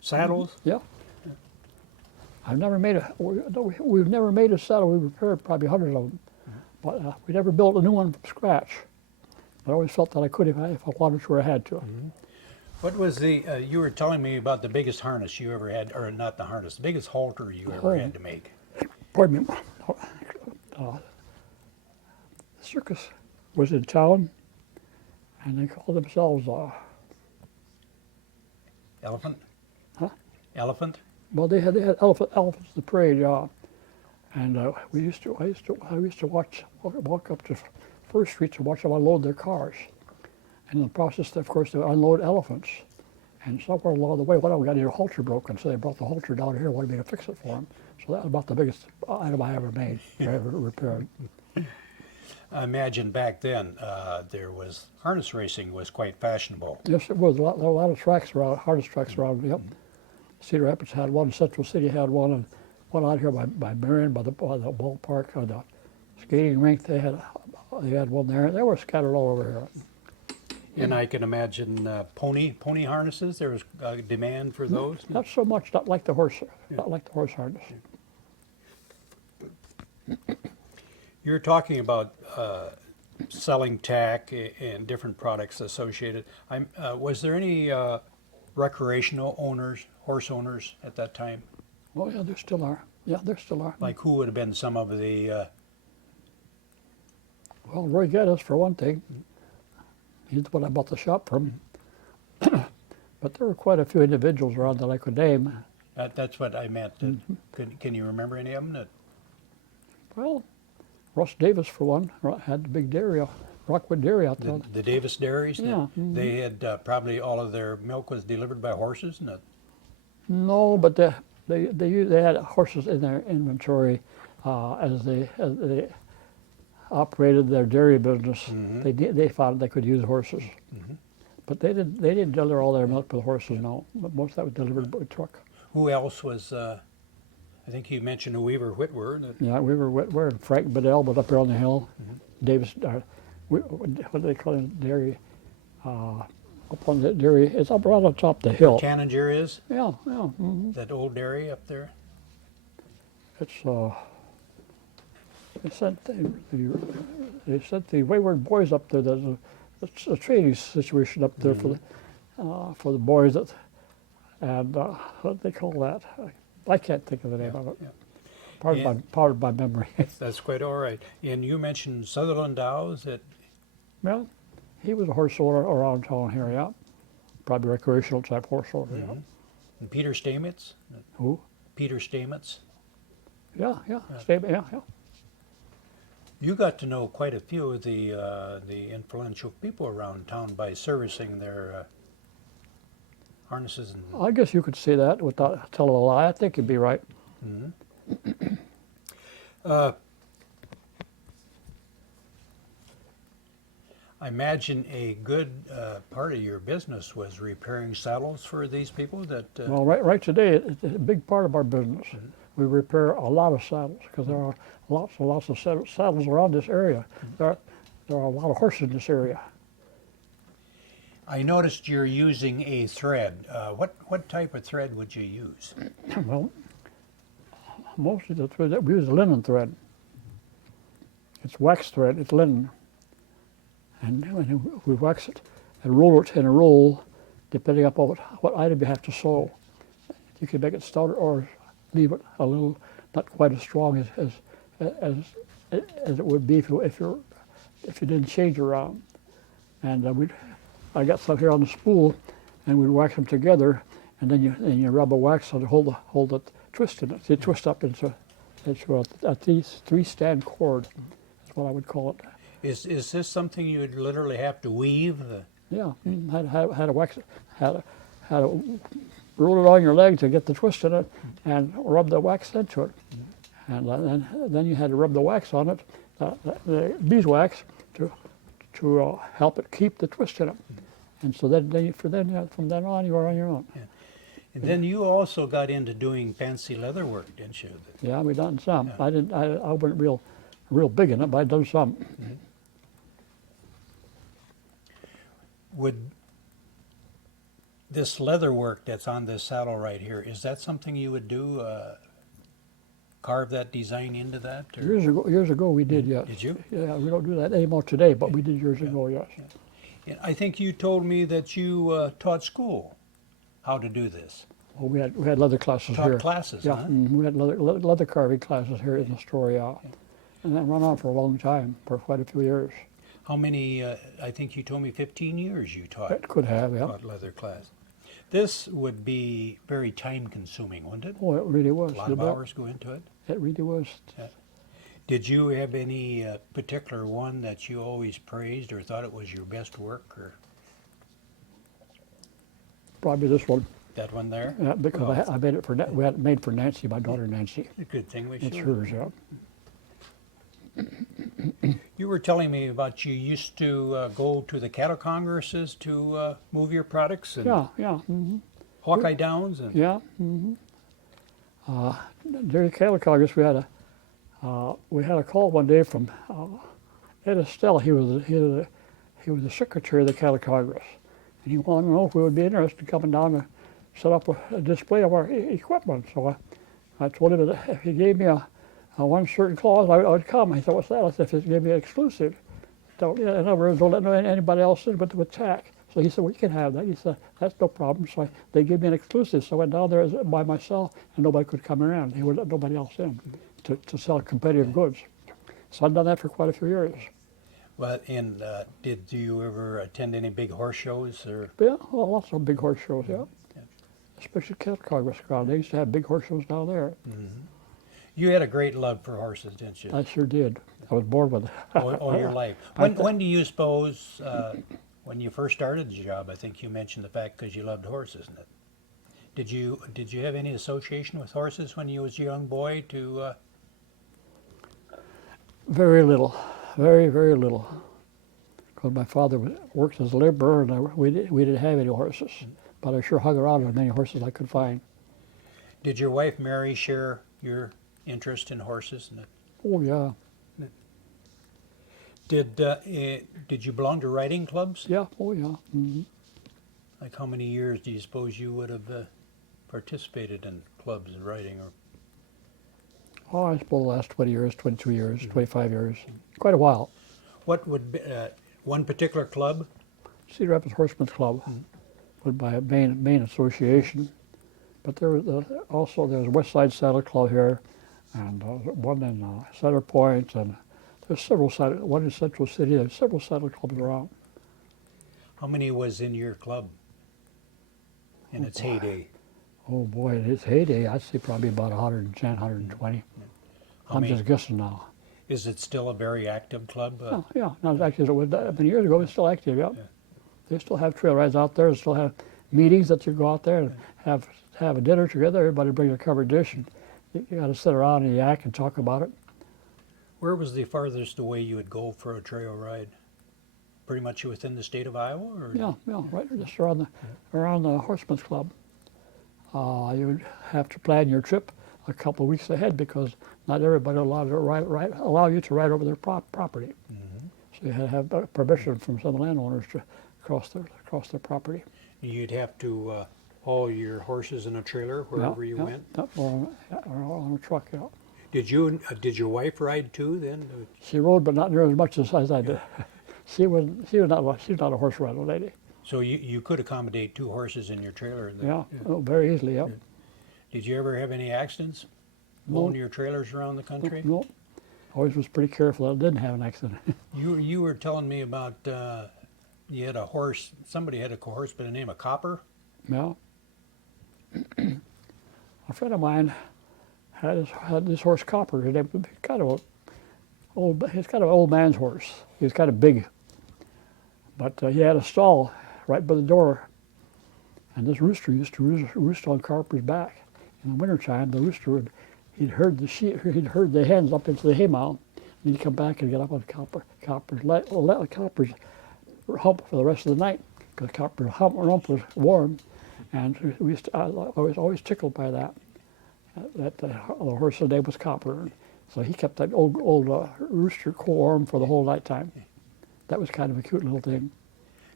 saddles? Yeah. I've never made we've never made a saddle. We've repaired probably 100 of them, but we never built a new one from scratch. I always felt that I could if I wanted to or had to. What was the? You were telling me about the biggest harness you ever had, or not the harness, the biggest halter you ever had to make. Pardon me. The circus was in town, and they called themselves, Elephant? Huh? Elephant? well, they had elephants to parade, yeah. And I used to walk up to First Street to watch them unload their cars. And in the process, of course, they unload elephants. And somewhere along the way, one of them got their halter broken, so they brought the halter down here and wanted me to fix it for them. So that was about the biggest item I ever made, I ever repaired. I imagine back then harness racing was quite fashionable. Yes, it was. There were a lot of tracks around, harness tracks around. Yep. Cedar Rapids had one, Central City had one, and one out here by Marion, by the ballpark, the skating rink. They had one there. They were scattered all over here. And I can imagine pony harnesses. There was a demand for those. Not so much. Not like the horse. Not like the horse harness. You're talking about selling tack and different products associated. Was there any recreational owners, horse owners at that time? Oh yeah, there still are. Yeah, there still are. Like who would have been some of the? Well, Roy Geddes for one thing. He's the one I bought the shop from. But there were quite a few individuals around that I could name. That's what I meant. Can you remember any of them? Well, Russ Davis for one had the big dairy, Rockwood Dairy out there. The Davis dairies. Yeah. They had probably all of their milk was delivered by horses, and No, but they had horses in their inventory as they operated their dairy business. They found they could use horses, but they didn't deliver all their milk with horses. No, but most of that was delivered by truck. Who else was, I think you mentioned a Weaver Whitwer. Yeah, we're in Frank Bedell, but up here on the hill, Davis. What do they call it? Dairy. Up on the dairy, it's up right on top of the hill. Canninger is? Yeah, yeah. That old dairy up there? It's they sent the wayward boys up there. There's a training situation up there for the boys that, and what do they call that? I can't think of the name of it. Yeah. Part of my memory. That's quite all right. And you mentioned Sutherland Dow's. Well, he was a horse owner around town here, yeah. Probably recreational type horse owner, yeah. And Peter Stamitz? Who? Peter Stamitz. Yeah. You got to know quite a few of the influential people around town by servicing their harnesses and. I guess you could say that without telling a lie. I think you'd be right. I imagine a good part of your business was repairing saddles for these people that. Well, right today, it's a big part of our business. We repair a lot of saddles because there are lots and lots of saddles around this area. There are a lot of horses in this area. I noticed you're using a thread. What type of thread would you use? Well, mostly the thread that we use is linen thread. It's wax thread. It's linen. And we wax it and roll it in a roll, depending upon what item you have to sew. You can make it stouter or leave it a little, not quite as strong as it would be if you didn't change around. And I got some here on the spool, and we'd wax them together, and then you rub a wax on to hold the twist in it. They twist up into a three-stand cord. That's what I would call it. Is this something you would literally have to weave? Yeah, had to wax it, had to roll it on your leg to get the twist in it, and rub the wax into it, and then you had to rub the wax on it, the beeswax, to help it keep the twist in it, and so from then on you were on your own. Yeah. And then you also got into doing fancy leather work, didn't you? Yeah, we done some. Yeah. I wasn't real big in it, but I done some. Would this leather work that's on this saddle right here, is that something you would do? Carve that design into that? Or? Years ago we did, yes. Did you? Yeah, we don't do that anymore today, but we did years ago, yes. And I think you told me that you taught school how to do this. Well, we had leather classes Taught here. classes, Yeah, huh? we had leather carving classes here in the store, yeah. And that went on for a long time, for quite a few years. How many, I think you told me 15 years you taught, It could have, yeah. taught leather class. This would be very time consuming, wouldn't it? Oh, it really was. A lot of hours go into it. It really was. Yeah. Did you have any particular one that you always praised or thought it was your best work, or Probably this one. that one there? Yeah, because Well, I made it we had it made for Nancy, my daughter Nancy. a good thing we It's should. hers, yeah. You were telling me about you used to go to the cattle congresses to move your products and Yeah. Hawkeye Downs and Yeah. During the cattle congress, we had a call one day from Ed Estelle. He was the secretary of the cattle congress, and he wanted to know if we would be interested in coming down to set up a display of our equipment. So I told him that if he gave me a one certain clause, I would come. He said, "What's that?" I said, "If he gave me an exclusive." So, in other words, don't let anybody else in but with TAC. So he said, "Well, you can have that." He said, "That's no problem." So they gave me an exclusive. So I went down there by myself, and nobody could come around. He would let nobody else in to sell competitive goods. So I've done that for quite a few years. well, and did you ever attend any big horse shows or? Yeah, well, lots of big horse shows, yeah. Yeah. Especially cattle congress ground. They used to have big horse shows down there. You had a great love for horses, didn't you? I sure did. I was born with it. all your life. When do you suppose, when you first started the job, I think you mentioned the fact because you loved horses, isn't it? Did you have any association with horses when you was a young boy? Very little, very, very little. Because my father worked as a laborer, and we didn't have any horses. But I sure hung around with as many horses as I could find. Did your wife Mary share your interest in horses? Oh yeah, Did you belong to riding clubs? yeah, oh yeah. Like how many years do you suppose you would have participated in clubs and riding? Or Oh, I suppose the last 20 years, 22 years, 25 years, quite a while. what would be, one particular club? Cedar Rapids Horsemen's Club would be a main association. But there was also there's West Side Saddle Club here, and one in Center Point, and there's one in Central City. There's several saddle clubs around. How many was in your club in its heyday? Oh boy, in its heyday, I'd say probably about 110, 120. How I'm many- just guessing now. Is it still a very active club? Oh, yeah, not as active as it was many years ago. It's still active, yeah. They still have trail rides out there. They still have meetings that you go out there and have a dinner together. Everybody bring a covered dish, and you got to sit around and yak and talk about it. Where was the farthest away you would go for a trail ride? Pretty much within the state of Iowa, or Yeah, right, just around the Horsemen's Club. You would have to plan your trip a couple of weeks ahead because not everybody allow you to ride over their property. So you had to have permission from some landowners to cross their property. You'd have to haul your horses in a trailer wherever you went. Or on a truck, yeah. Did your wife ride too then? She rode, but not near as much as I did. She's not a horse rider lady. So you could accommodate two horses in your trailer. Yeah, oh, very easily, yeah. Did you ever have any accidents No. mowing your trailers around the country? No, always was pretty careful that I didn't have an accident. You were telling me about you had a horse. Somebody had a horse by the name of Copper. Yeah. A friend of mine had this horse Copper. He's kind of an old man's horse. He was kind of big, but he had a stall right by the door, and this rooster used to roost on Copper's back. In the wintertime, the rooster he'd herd the hens up into the hay mound, and he'd come back and get up on Copper's let Copper's hump for the rest of the night, because Copper's rump was warm, and I was always tickled by that. The horse's name was Copper, so he kept that old rooster warm for the whole night time. That was kind of a cute little thing.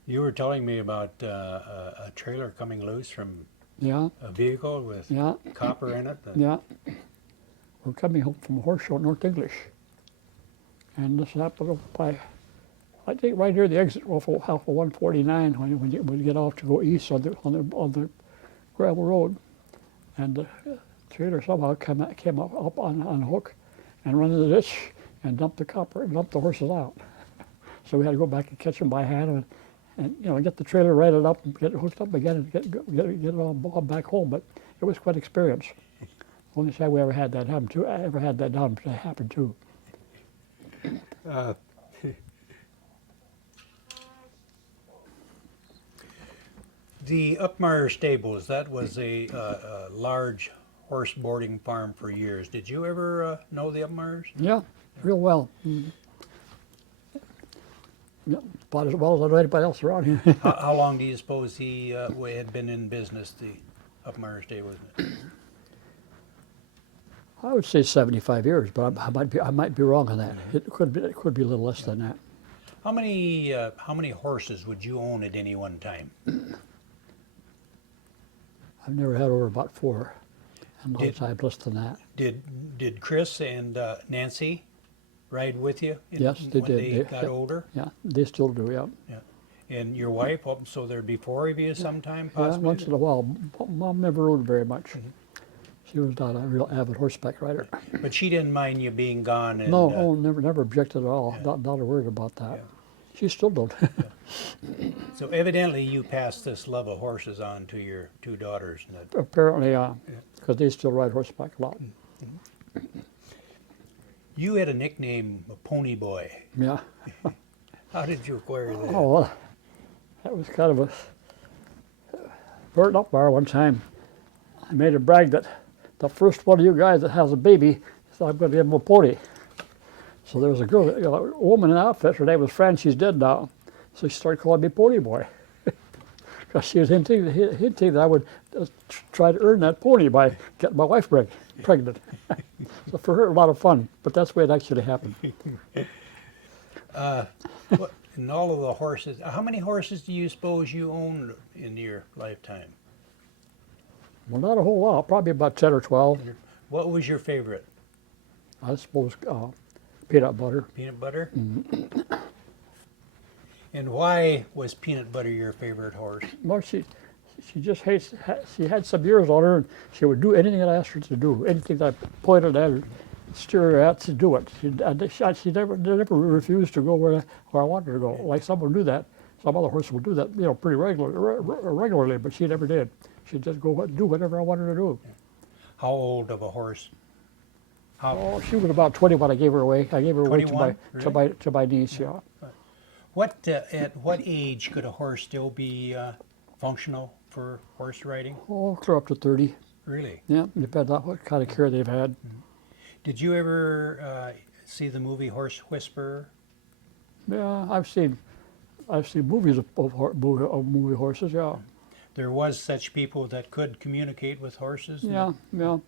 You were telling me about a trailer coming loose from Yeah, a vehicle with yeah, copper in it. yeah. We're coming home from a horse show at North English, and this happened by, I think, right near the exit off of 149 when you get off to go east on the gravel road, and the trailer somehow came up on a hook and run in the ditch and dumped the horses out. So we had to go back and catch them by hand and get the trailer righted up and get it hooked up again and get it all back home. But it was quite an experience. Only time we ever had that happen too. I ever had that happen too. The Upmeyer Stables, that was a large horse boarding farm for years. Did you ever know the Upmeyers? Yeah, real well. Yeah, about as well as I know anybody else around here. How long do you suppose he had been in business, the Upmeyer Stables? I would say 75 years, but I might be wrong on that. It could be a little less than that. How many horses would you own at any one time? I've never had over about 4, and a lot of times less than that. Did Chris and Nancy ride with you? Yes, they when did. They got older. Yeah, they still do. Yeah. Yeah. And your wife, so there'd be 4 of you sometime, Yeah, possibly. once in a while. Mom never rode very much. She was not a real avid horseback rider. But she didn't mind you being gone. And, No, never objected at all. Not a word about that. She still don't. So evidently you passed this love of horses on to your 2 daughters. Apparently, because they still ride horseback a lot. You had a nickname, Pony Boy. Yeah. How did you acquire that? Oh, well, that was kind of a Bert Upmeyer one time. made a brag that the first one of you guys that has a baby, so I'm going to give him a pony. So there was a girl, a woman in the outfit, her name was Fran, she's dead now. So she started calling me Pony Boy. Because she was hinting that I would try to earn that pony by getting my wife pregnant. So for her, a lot of fun, but that's the way it actually happened. In all of the horses, how many horses do you suppose you owned in your lifetime? Well, not a whole lot, probably about 10 or 12. What was your favorite? I suppose peanut butter. Peanut butter? And why was Peanut Butter your favorite horse? Well, she just she had some years on her, and she would do anything that I asked her to do. Anything that I pointed at her, steer her at, she'd do it. She never refused to go where I wanted her to go. Like some would do that. Some other horses would do that, pretty regularly, but she never did. She'd just go do whatever I wanted her to do. How old of a horse? Oh, she was about 20 when I gave her away. I gave her away 21? to my niece, yeah. At what age could a horse still be functional for horse riding? Oh, clear up to 30. Really? Yeah, depends on what kind of care they've had. Did you ever see the movie Horse Whisperer? Yeah, I've seen movies of movie horses, yeah. There was such people that could communicate with horses? Yeah, yeah.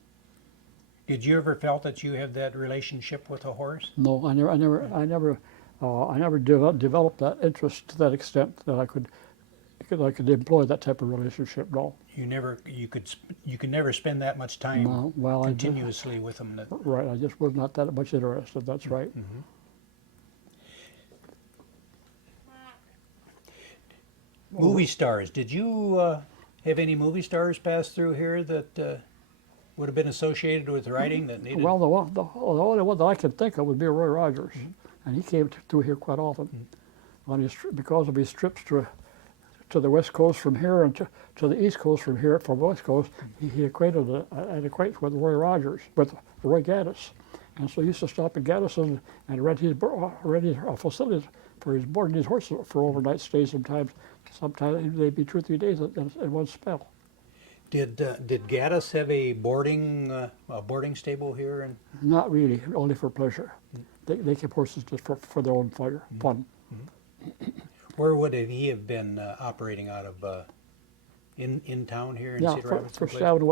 Did you ever felt that you had that relationship with a horse? No, I never developed that interest to that extent that I could employ that type of relationship. No. You could never spend that much time No, well, continuously with them. Right, I just was not that much interested. That's right. Movie stars. Did you have any movie stars pass through here that would have been associated with riding that needed? Well, the only one that I can think of would be Roy Rogers, and he came through here quite often. Because of his trips to the West Coast from here and to the East Coast from here, from the West Coast, he acquainted an acquaintance with Roy Rogers, with Roy Gaddis. And so he used to stop in Gaddis and rent his facilities for his boarding his horses for overnight stays sometimes. Sometimes they'd be 2 or 3 days in one spell. Did Gaddis have a boarding stable here? And Not really, only for pleasure. They kept horses just for their own fun. where would he have been operating out of? In town here in Cedar Rapids? For Savin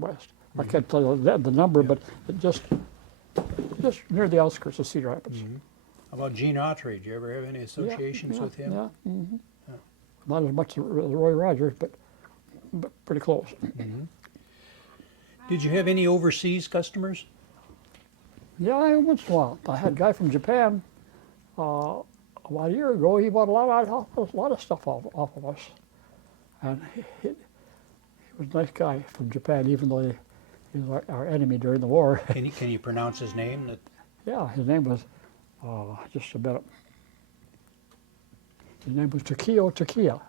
West. I can't tell you the number, but it just near the outskirts of Cedar Rapids. How about Gene Autry? Did you ever have any associations with him? Yeah. Not as much as Roy Rogers, but pretty close. Did you have any overseas customers? Yeah, once in a while. I had a guy from Japan about a year ago. He bought a lot of stuff off of us, and he was a nice guy from Japan, even though he was our enemy during the war. Can you pronounce his name? Yeah, his name was just a minute. His name was Takia.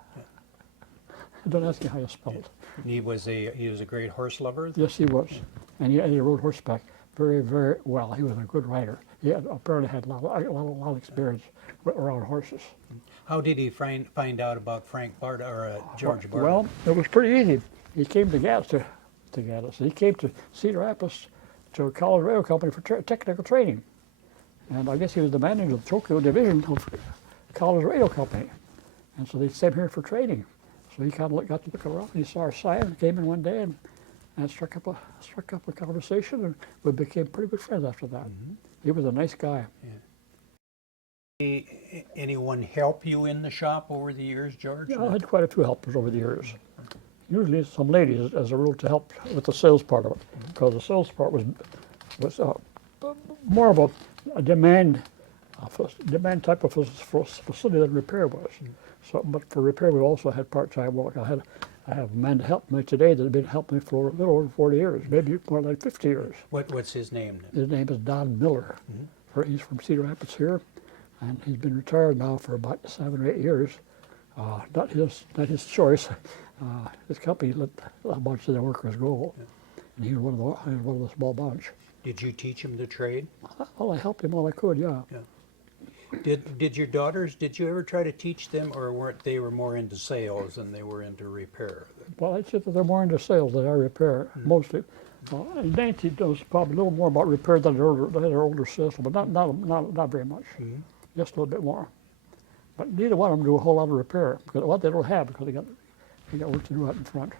Don't ask me how you spell it. He was a great horse lover. Yes, he was, and he rode horseback very, very well. He was a good rider. He apparently had a lot of experience around horses. How did he find out about Frank Barta or George Barta? Well, it was pretty easy. He came to Gaddis. He came to Cedar Rapids to a college radio company for technical training, and I guess he was the manager of the Tokyo division of college radio company, and so they sent him here for training. So he kind of got to look around. He saw our sign, came in one day, and struck up a conversation, and we became pretty good friends after that. He was a nice guy. Yeah. Anyone help you in the shop over the years, George? Yeah, I had quite a few helpers over the years. Usually some ladies, as a rule, to help with the sales part of it, because the sales part was more of a demand type of facility than repair was. So, but for repair, we also had part-time work. I have a man to help me today that has been helping me for a little over 40 years, maybe more like 50 years. What's his name? His name is Don Miller. He's from Cedar Rapids here, and he's been retired now for about 7 or 8 years. Not his choice. His company let a bunch of their workers go, and he was one of the small bunch. Did you teach him the trade? Well, I helped him all I could, yeah. Did your daughters, did you ever try to teach them, or weren't they were more into sales than they were into repair? Well, I'd say that they're more into sales than I repair, mostly. And Nancy knows probably a little more about repair than her older sister, but not very much. Just a little bit more. But neither one of them do a whole lot of repair, because what they don't have, because they got work to do out in front.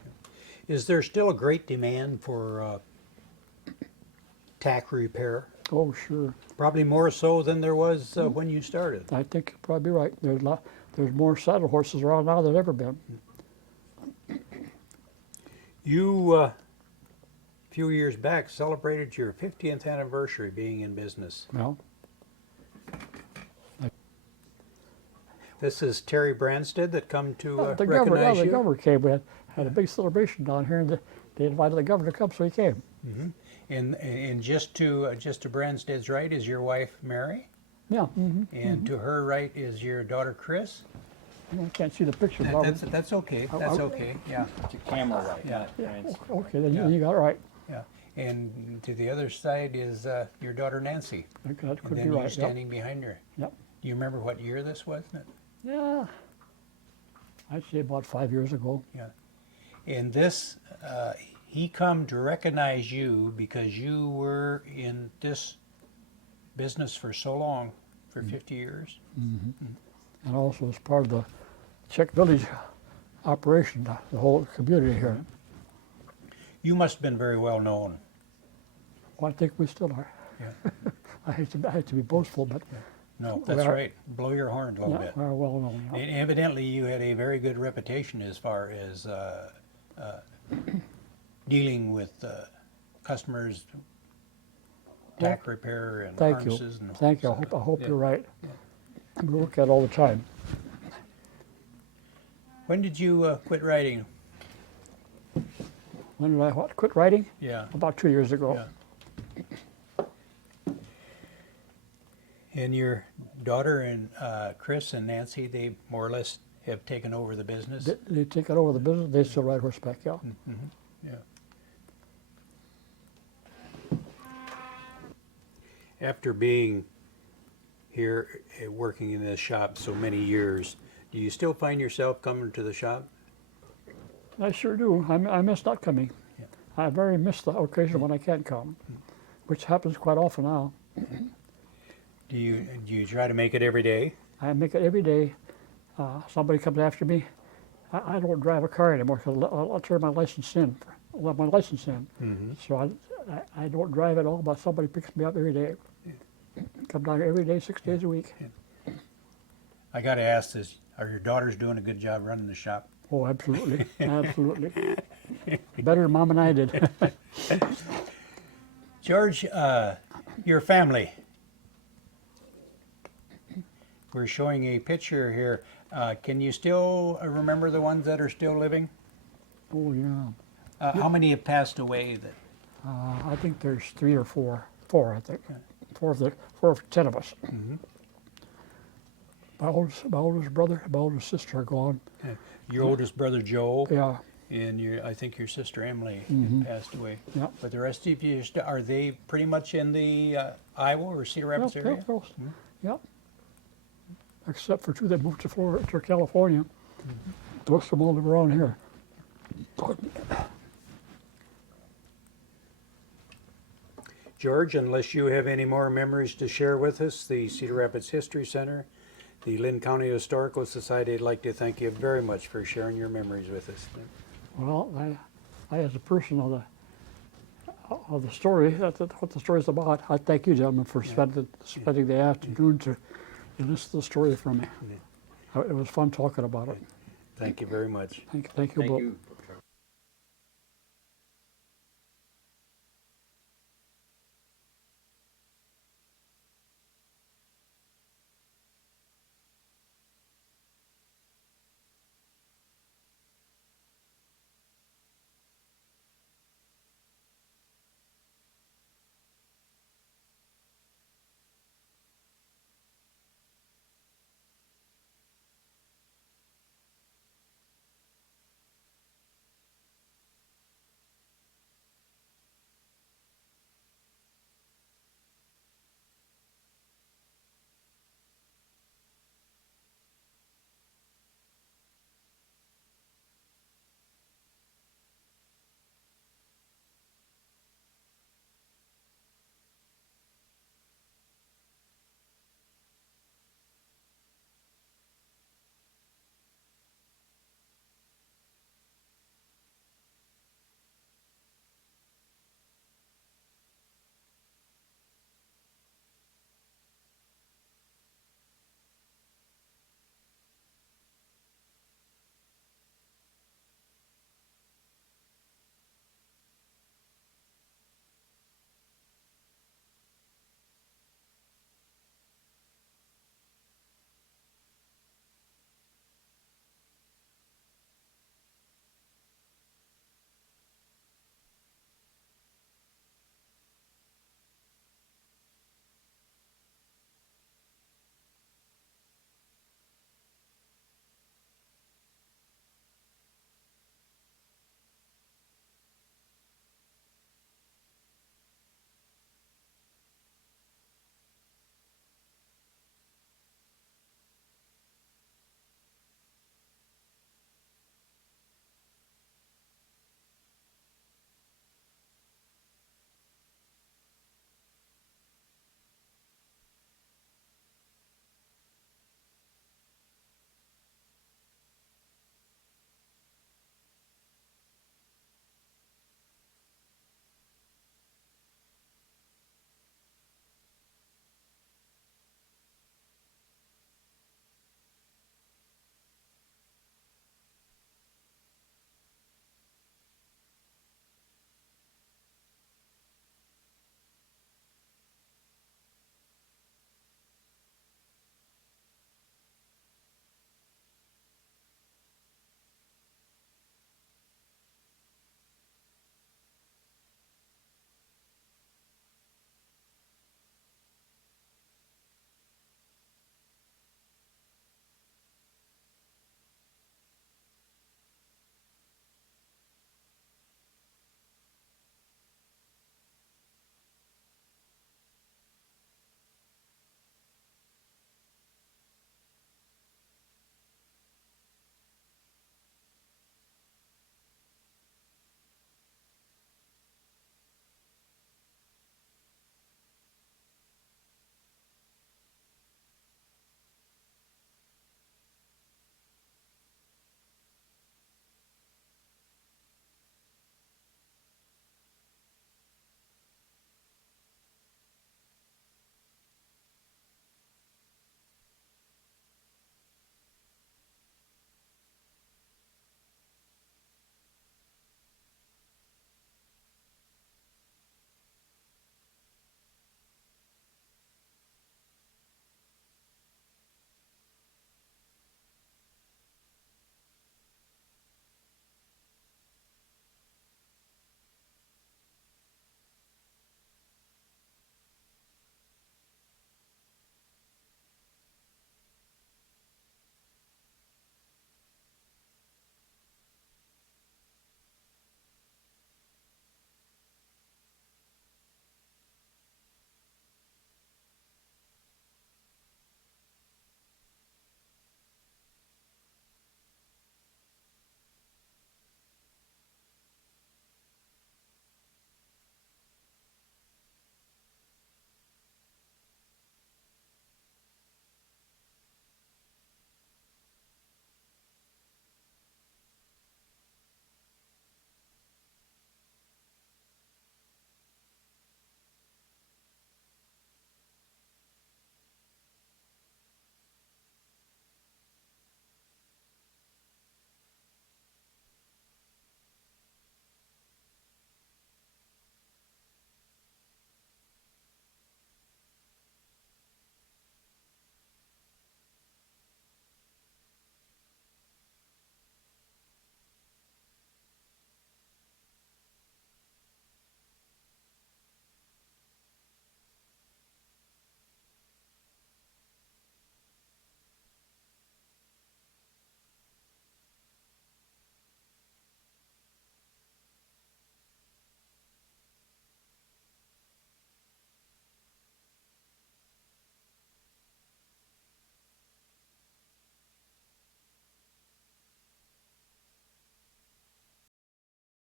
Is there still a great demand for tack repair? Oh, sure. Probably more so than there was when you started. I think you're probably right. There's more saddle horses around now than there ever been. You, a few years back, celebrated your 50th anniversary being in business. Well, This is Terry Branstead that come to the governor, recognize the you. governor came. We had a big celebration down here, and they invited the governor to come, so he came. And just to Branstead's right is your wife Mary, Yeah. and to her right is your daughter Chris. I can't see the picture. That's okay. That's okay. Yeah, Camera right. Yeah. Okay, then Yeah. you got it right. yeah. And to the other side is your daughter Nancy. That And could be then you right. Yep. standing behind her. Yep. Do you remember what year this was? Yeah. I'd say about 5 years ago. Yeah. And this, he come to recognize you because you were in this business for so long, for 50 years. And also as part of the Czech Village operation, the whole community here. You must have been very well known. Well, I think we still are. Yeah. I hate to be boastful, but No, We that's are- right. Blow your horn a little yeah, bit. we're well known. Yeah. And evidently, you had a very good reputation as far as dealing with customers, tack repair, and Thank you. harnesses. And Thank you. I hope yeah. you're right. We work at it all the time. When did you quit writing? When did I quit writing? Yeah. About 2 years ago. Yeah. And your daughter and Chris and Nancy, they more or less have taken over the business. They take it over the business. They still ride horseback, yeah. Yeah. After being here working in this shop so many years, do you still find yourself coming to the shop? I sure do. I miss not coming. Yeah. I very miss the occasion when I can't come, which happens quite often now. Do you try to make it every day? I make it every day. Somebody comes after me. I don't drive a car anymore because I'll turn my license in. I'll have my license in. So I don't drive at all, but somebody picks me up every day. Come down here every day, 6 days a week. I got to ask this: are your daughters doing a good job running the shop? Oh, absolutely, absolutely. Better than Mom and I did. George, your family. We're showing a picture here. Can you still remember the ones that are still living? Oh yeah. How many have passed away? That I think there's 3 or 4. 4, I think. 4 of 10 of us. My oldest brother, my oldest sister are gone. your oldest brother Joe, Yeah. and I think your sister Emily passed away. Yeah. But the rest of you, are they pretty much in the Iowa or Cedar Rapids area? Yeah. Except for 2 that moved to Florida, to California. The rest of them all live around here. George, unless you have any more memories to share with us, the Cedar Rapids History Center, the Linn County Historical Society, I'd like to thank you very much for sharing your memories with us. Well, I as a person of the story, what the story's about, I thank you, gentlemen, for spending the afternoon to listen to the story from me. It was fun talking about it. Thank you very much. Thank you Thank both. you.